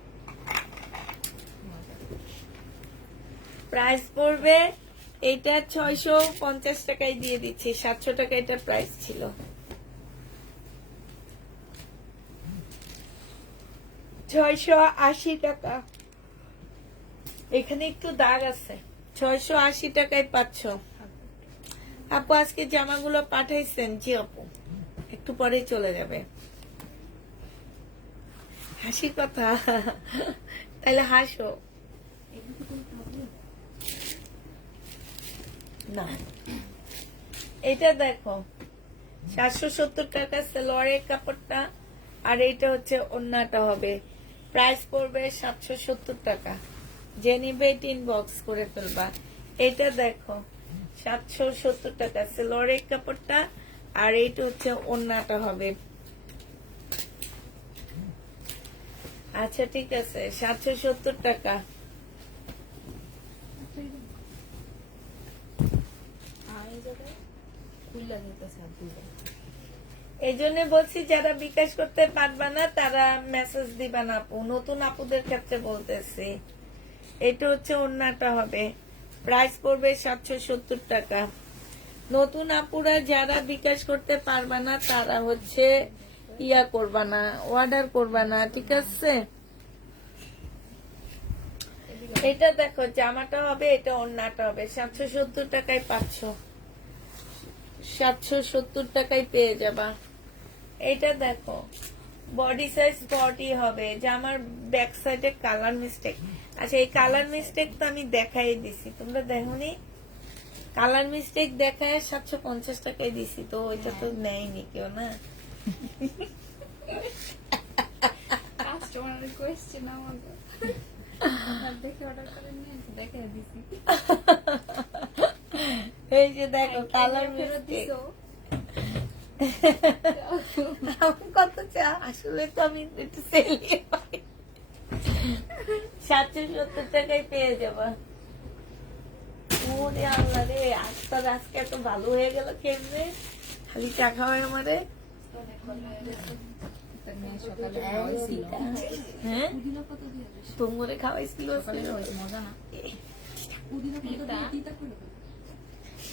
প্রাইস পড়বে এটা 650 টাকায় দিয়ে দিচ্ছি। 700 টাকা এটা প্রাইস ছিল। 680 টাকা। এখানে একটু দাগ আছে। 680 টাকায় পাচ্ছ। আপু আজকে জামাগুলো পাঠাইছেন? জি আপু, একটু পরেই চলে যাবে। হাসি কথা, তাহলে হাসো না। এটা দেখো 770 টাকা সালোয়ারের কাপড়টা, আর এইটা হচ্ছে ওড়নাটা হবে। প্রাইস পড়বে 770 টাকা। যে নিবে ইনবক্স করে ফেলবা। এটা দেখো 770 টাকা সালোয়ারের কাপড়টা, আর এইটা হচ্ছে ওড়নাটা হবে। আচ্ছা ঠিক আছে, 770 টাকা। এই জন্য বলছি যারা বিকাশ করতে পারবা না তারা মেসেজ দিবা না আপু, নতুন আপুদের ক্ষেত্রে বলতেছি। এটা হচ্ছে ওড়নাটা হবে, প্রাইস পড়বে 770 টাকা। নতুন আপুরা যারা বিকাশ করতে পারবা না তারা হচ্ছে ইয়া করবা না, অর্ডার করবা না, ঠিক আছে? এটা দেখো জামাটা হবে, এটা ওড়নাটা হবে, 770 টাকায় পাচ্ছ, 770 টাকায় পেয়ে যাবা। এটা দেখো বডি সাইজ 40 হবে, জামার ব্যাক সাইডে কালার মিস্টেক। আচ্ছা এই কালার মিস্টেক তো আমি দেখাই দিছি, তোমরা দেখোনি? কালার মিস্টেক দেখায় 750 টাকায় দিছি, তো ওইটা তো নেয়নি কেউ না। কাস্টমার কোয়েশ্চেন আমাকে দেখে অর্ডার করে নিয়ে দেখে দিছি। এই যে দেখো কালার মিস্টেক। কত চা আসলে তো আমি একটু সেলে পাই, 770 টাকায় পেয়ে যাবা। ওরে আল্লাহ রে, আজকে এত ভালো হয়ে গেল কেমনে, খালি চা খাওয়াই আমারে। হ্যাঁ তোমরে খাওয়াইছিল মজা না,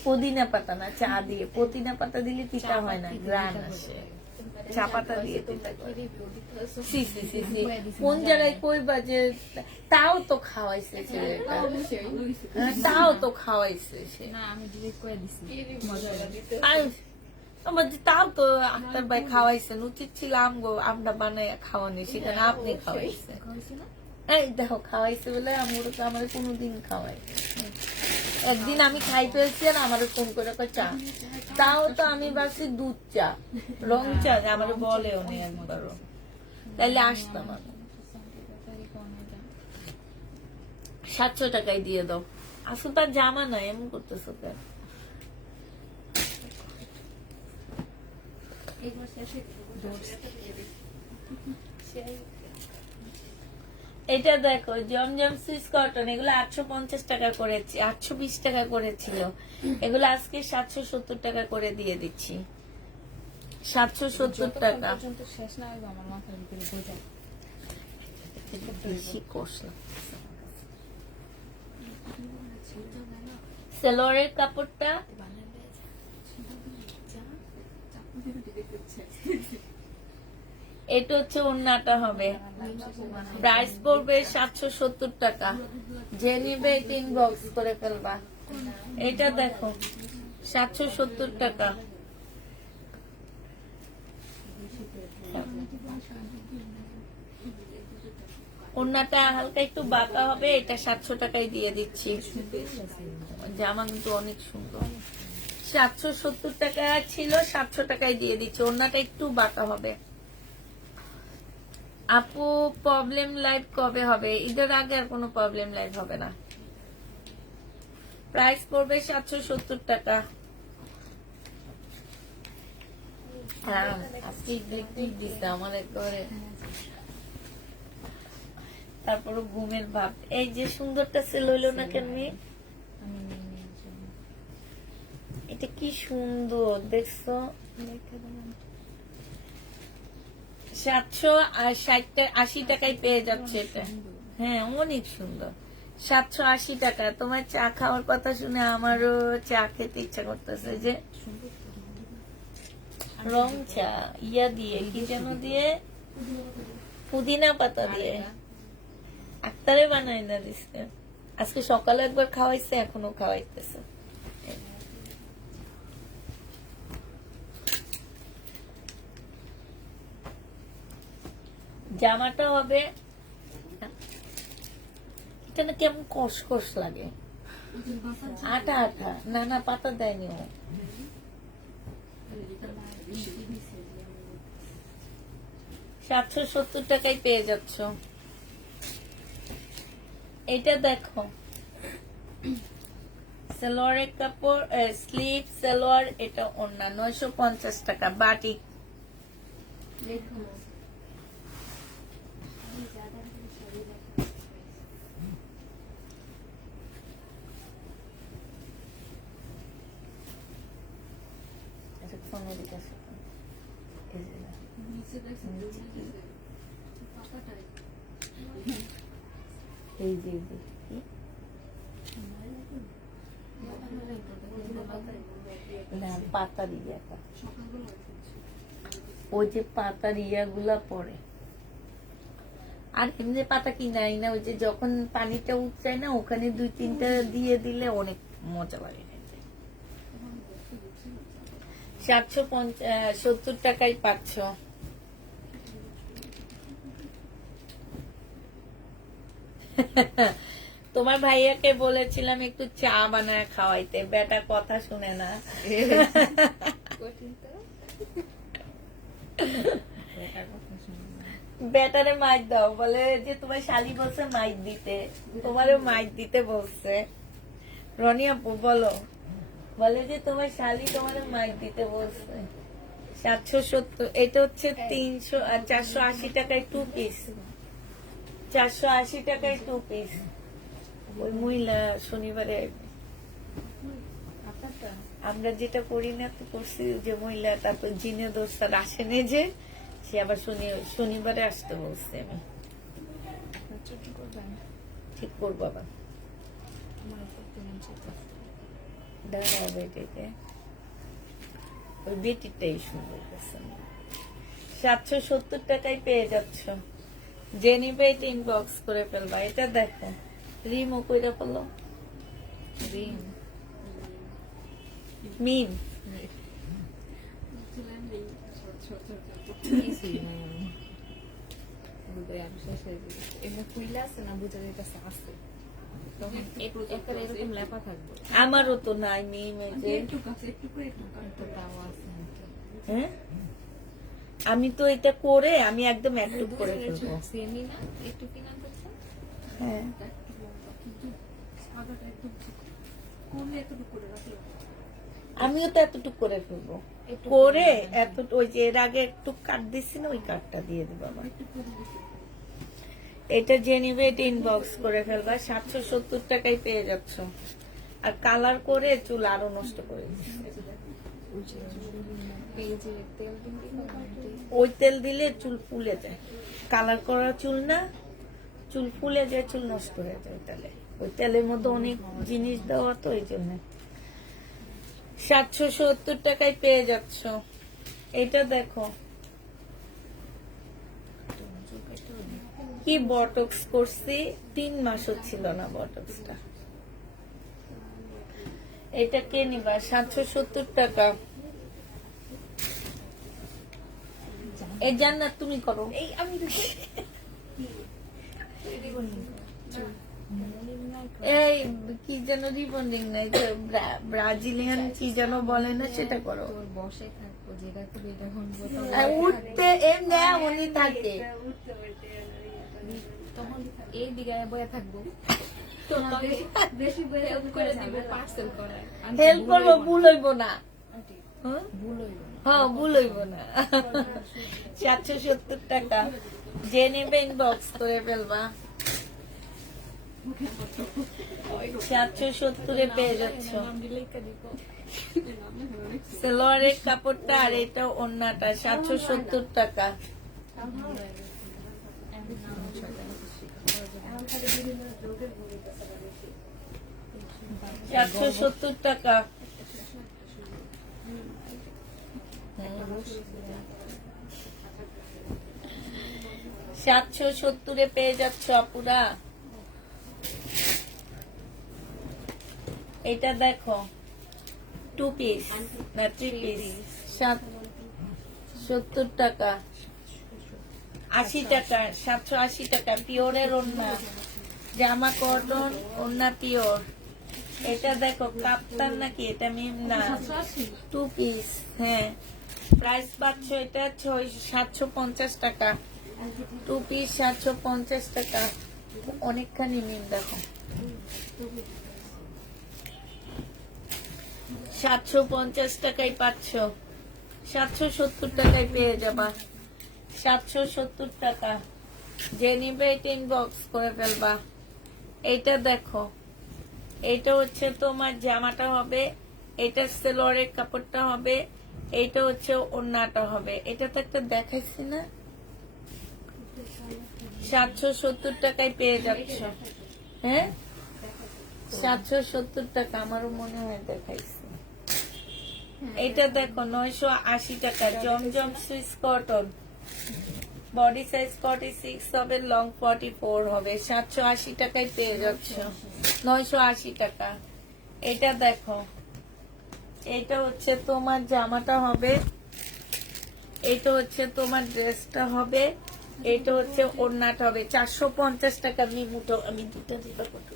পুদিনা পাতা না, চা দিয়ে পুদিনা পাতা দিলে তিতা হয় না, গ্রান আসে। চা পাতা দিয়ে তিতা করে। সি সি সি সি, কোন জায়গায় কইবা যে তাও তো খাওয়াইছে ছেলেটা, তাও তো খাওয়াইছে সে। না আমি ডিলিট করে দিছি, মজা আমার তাও তো আক্তার ভাই খাওয়াইছেন, উচিত ছিল আমগো আমরা বানাই খাওয়ানি, সেখানে আপনি খাওয়াইছেন। এই দেখো খাওয়াইছে বলে আমার কোনোদিন খাওয়াই। একদিন আমি খাই ফেলছি আর আমার ফোন করে চা, তাও তো আমি ভাবছি দুধ চা, রং চা, আমার বলেও নেই একবারও, তাইলে আসতাম আমি। 700 টাকায় দিয়ে দাও। আসলে তার জামা নাই, এমন করতেছো কেন? এটা দেখো জমজম সুইস কটন, এগুলো 850 টাকা করেছি, 820 টাকা করেছিল, এগুলো আজকে 770 টাকা করে দিয়ে দিচ্ছি। 770 টাকা। শেষ না হবে আমার মাথার ভিতরে বোঝা। বেশি কষ্ট। সালোয়ারের কাপড়টা এটা হচ্ছে ওড়নাটা হবে, প্রাইস পড়বে 770 টাকা। যে নিবে ইনবক্স করে ফেলবা। এটা দেখো 770 টাকা। ওড়নাটা হালকা একটু বাঁকা হবে, এটা 700 টাকায় দিয়ে দিচ্ছি। জামা কিন্তু অনেক সুন্দর, 770 টাকা ছিল, 700 টাকায় দিয়ে দিচ্ছি। ওড়নাটা একটু বাঁকা হবে। আপু প্রবলেম লাইভ কবে হবে? ঈদের আগে আর কোনো প্রবলেম লাইভ হবে না। প্রাইস পড়বে 770 টাকা। হ্যাঁ আজকে ইলেকট্রিক দিচ্ছে আমার একবারে, তারপরে ঘুমের ভাব। এই যে সুন্দরটা সেল হইলো না কেন? এটা কি সুন্দর দেখছো, 780 টাকায় পেয়ে যাচ্ছে এটা। হ্যাঁ অনেক সুন্দর, 780 টাকা। তোমার চা খাওয়ার কথা শুনে আমারও চা খেতে ইচ্ছা করতেছে, যে রং চা ইয়া দিয়ে, কি যেন দিয়ে, পুদিনা পাতা দিয়ে আক্তারে বানাই না দিচ্ছে। আজকে সকালে একবার খাওয়াইছে, এখনো খাওয়াইতেছে। জামাটা হবে, এটা না কেমন কসকস লাগে, আটা আটা। না না পাতা দেয়নি ও, 770 টাকায় পেয়ে যাচ্ছ। এটা দেখো, সালোয়ারের কাপড়, স্লিভ সালোয়ার, এটা ওড়না 950 টাকা বাটিক। এই যে না পাতার ইয়াটা, ওই যে পাতার ইয়াগুলা পরে। আর এমনি পাতা কি নাই না, ওই যে যখন পানিটা উঠছে না ওখানে 2-3টা দিয়ে দিলে অনেক মজা লাগে। 770 টাকায় পাচ্ছ। তোমার ভাইয়াকে বলেছিলাম একটু চা বানায় খাওয়াইতে, বেটা কথা শুনে না। বেটারে মাইক দাও, বলে যে তোমার শালি বলছে মাইক দিতে, তোমারও মাইক দিতে বলছে। রনি আপু বলো, বলে যে তোমার শালি তোমার মাইক দিতে বলছে। 770, এটা হচ্ছে 480 টাকায় 2 পিস। 480 টাকায় 2 পিস। ওই মহিলা শনিবারে আমরা যেটা করি না তো করছি, যে মহিলা তারপর জিনে দোস্তার আসেনি, যে সে আবার শনিবারে আসতে বলছে। আমি ঠিক করবো আবার দাঁড়াও, বেটিকে ওই বেটিটাই সুন্দর। 770 টাকায় পেয়ে যাচ্ছ। যে নিবে এটা ইনবক্স করে ফেলবা। এটা দেখো, রিমও কইরা ফেলো, মিম আমারও তো নাই মিম। হ্যাঁ, আমি তো এটা করে আমি একদম একটু করে ফেলবো। হ্যাঁ, আমিও তো এতটুকু করে ফেলবো, করে এত ওই যে এর আগে একটু কাট দিচ্ছি না, ওই কাটটা দিয়ে দেবো আমার। এটা যে নিবে এটা ইনবক্স করে ফেলবা। 770 টাকায় পেয়ে যাচ্ছ। আর কালার করে চুল আরো নষ্ট করে দিচ্ছে। ওই তেল দিলে চুল ফুলে যায়, কালার করা চুল না, চুল ফুলে যায়, চুল নষ্ট হয়ে যায় তাহলে। ওই তেলের মধ্যে অনেক জিনিস দেওয়া তো, এই জন্য। 770 টাকায় পেয়ে যাচ্ছ। এটা দেখো কি বটক্স করছি, 3 মাসও ছিল না বটক্সটা। এটা কে নিবা? 770 টাকা। এই জান্নাত তুমি করো। এই আমি এই কি যেন রিবন্ডিং নাই, ব্রাজিলিয়ান কি যেন বলে না, সেটা করো। বসে থাকবো, যেটা করবো এটা উঠতে এমনি এমনই থাকে, তখন এই দিকে বয়ে থাকবো। হেল্প করবো, ভুল হইব না। হ্যাঁ, ভুল হইব না। 770 টাকা। যে নেবে ইনবক্স করে ফেলবা। 770 পেয়ে যাচ্ছ। সালোয়ারের কাপড়টা আর এটা ওড়নাটা 770 টাকা। 770 টাকা। 770 পেয়ে যাচ্ছ আপুরা। এটা দেখো 2 পিস না 3 পিস, 770 টাকা। 80 টাকা, 780 টাকা। পিওরের ওড়না, জামা কটন, ওড়না পিওর, এটা দেখো কাপ্তান নাকি, এটা মিম না, 2 পিস। হ্যাঁ, প্রাইস পাচ্ছ এটা 750 টাকা, 2 পিস 750 টাকা। অনেকখানি মিম দেখো, 750 টাকায় পাচ্ছ, 770 টাকায় পেয়ে যাবা, 770 টাকা। যে নিবে এটা ইনবক্স করে ফেলবা। এইটা দেখো, এইটা হচ্ছে তোমার জামাটা হবে, এটা সেলোয়ারের কাপড়টা হবে, এইটা হচ্ছে ওড়নাটা হবে। এটা তো একটা দেখাইছি না, 770 টাকায় পেয়ে যাচ্ছ। হ্যাঁ, 770 টাকা, আমারও মনে হয় দেখাইছি। এটা দেখো 980 টাকা, জমজম সুইস কটন, বডি সাইজ 46 হবে, লং 44 হবে, 780 টাকায় পেয়ে যাচ্ছ, 980 টাকা। এটা দেখো, এটা হচ্ছে তোমার জামাটা হবে, এটা হচ্ছে তোমার ড্রেসটা হবে, এটা হচ্ছে ওড়নাটা হবে, 450 টাকা। আমি মুটো, আমি দুটা দিবা কত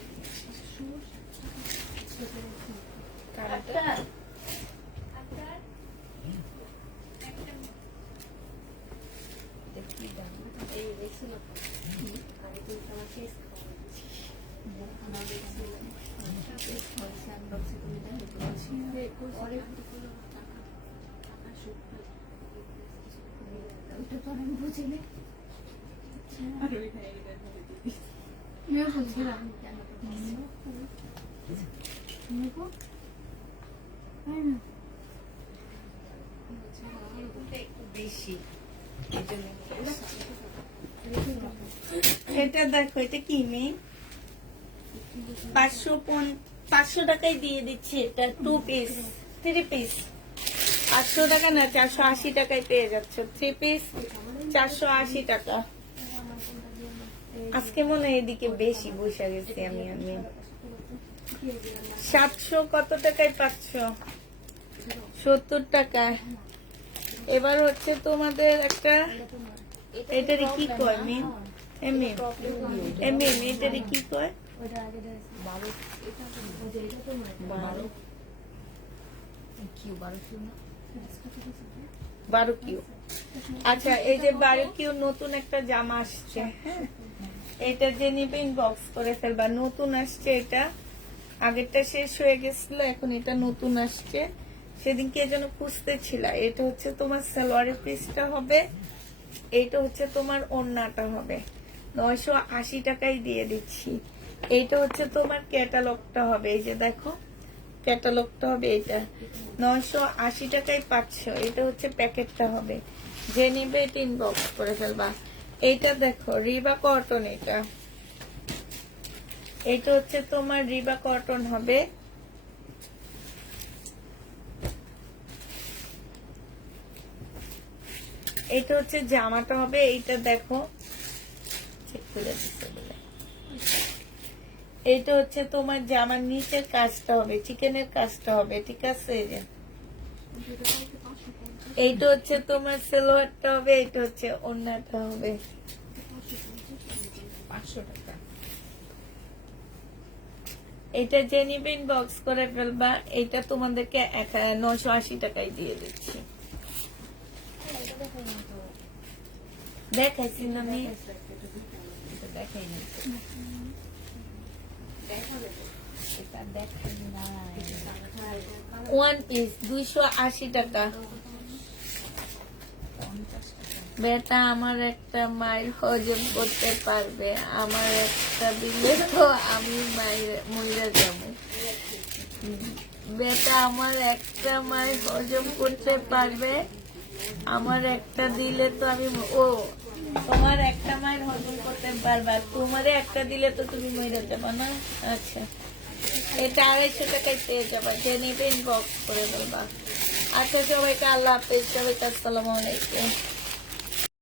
বেশি। এটা দেখো, এটা কি মেয়ে 500 টাকায় দিয়ে দিচ্ছি। এটা 2 পিস 3 পিস 500 টাকা না, 480 টাকায় পেয়ে যাচ্ছ। 3 পিস 480 টাকা। আজকে মনে হয় এদিকে বেশি বসে গেছি আমি। 700 কত টাকায় পাচ্ছ? 70 টাকা। এবার হচ্ছে তোমাদের একটা, এটারে কি কয় মিম? এটারে কি কয়? 12 কিউ। আচ্ছা, এই যে 12 কিউ নতুন একটা জামা আসছে। হ্যাঁ, এটা যে নিবে ইনবক্স করে ফেলবা। নতুন আসছে এটা, আগেরটা শেষ হয়ে গেছিল, এখন এটা নতুন আসছে। সেদিনকে যেন খুঁজতে ছিল। এটা হচ্ছে তোমার সালোয়ারের পিসটা হবে, এইটা হচ্ছে তোমার ওড়নাটা হবে। 980 টাকায় দিয়ে দিচ্ছি। এইটা হচ্ছে তোমার ক্যাটালগটা হবে, এই যে দেখো ক্যাটালগটা হবে, এটা 980 টাকায় পাচ্ছ। এটা হচ্ছে প্যাকেটটা হবে। যে নিবে এটা ইনবক্স করে ফেলবা। এইটা দেখো রিবা কটন, এটা হচ্ছে তোমার রিবা কটন হবে। এটা হচ্ছে জামাটা হবে। এইটা দেখো, এইটা হচ্ছে তোমার জামার নিচের কাজটা হবে, চিকেনের কাজটা হবে। ঠিক আছে, এই যে এইটা হচ্ছে তোমার সালোয়ারটা হবে, এইটা হচ্ছে ওড়নাটা হবে। 500 টাকা। এটা যে নিবে ইনবক্স করে ফেলবা। এটা তোমাদেরকে 980 টাকায় দিয়ে দিচ্ছি। দেখাইছি না আমি? ওয়ান পিস 280 টাকা। বেটা আমার একটা মায়ের হজম করতে পারবে, আমার একটা দিলে তো আমি মায়ের মহিলা যাবো। বেটা আমার একটা মায়ের হজম করতে পারবে, আমার একটা দিলে তো আমি, ও তোমার একটা মায়ের হজম করতে পারবা, তোমারে একটা দিলে তো তুমি মরে যাবা না। আচ্ছা, এটা 250 টাকায় পেয়ে যাবা। যে নিবে ইনবক্স করে দেবা। আচ্ছা, সবাইকে আল্লাহ হাফেজ, সবাইকে আসসালামু আলাইকুম।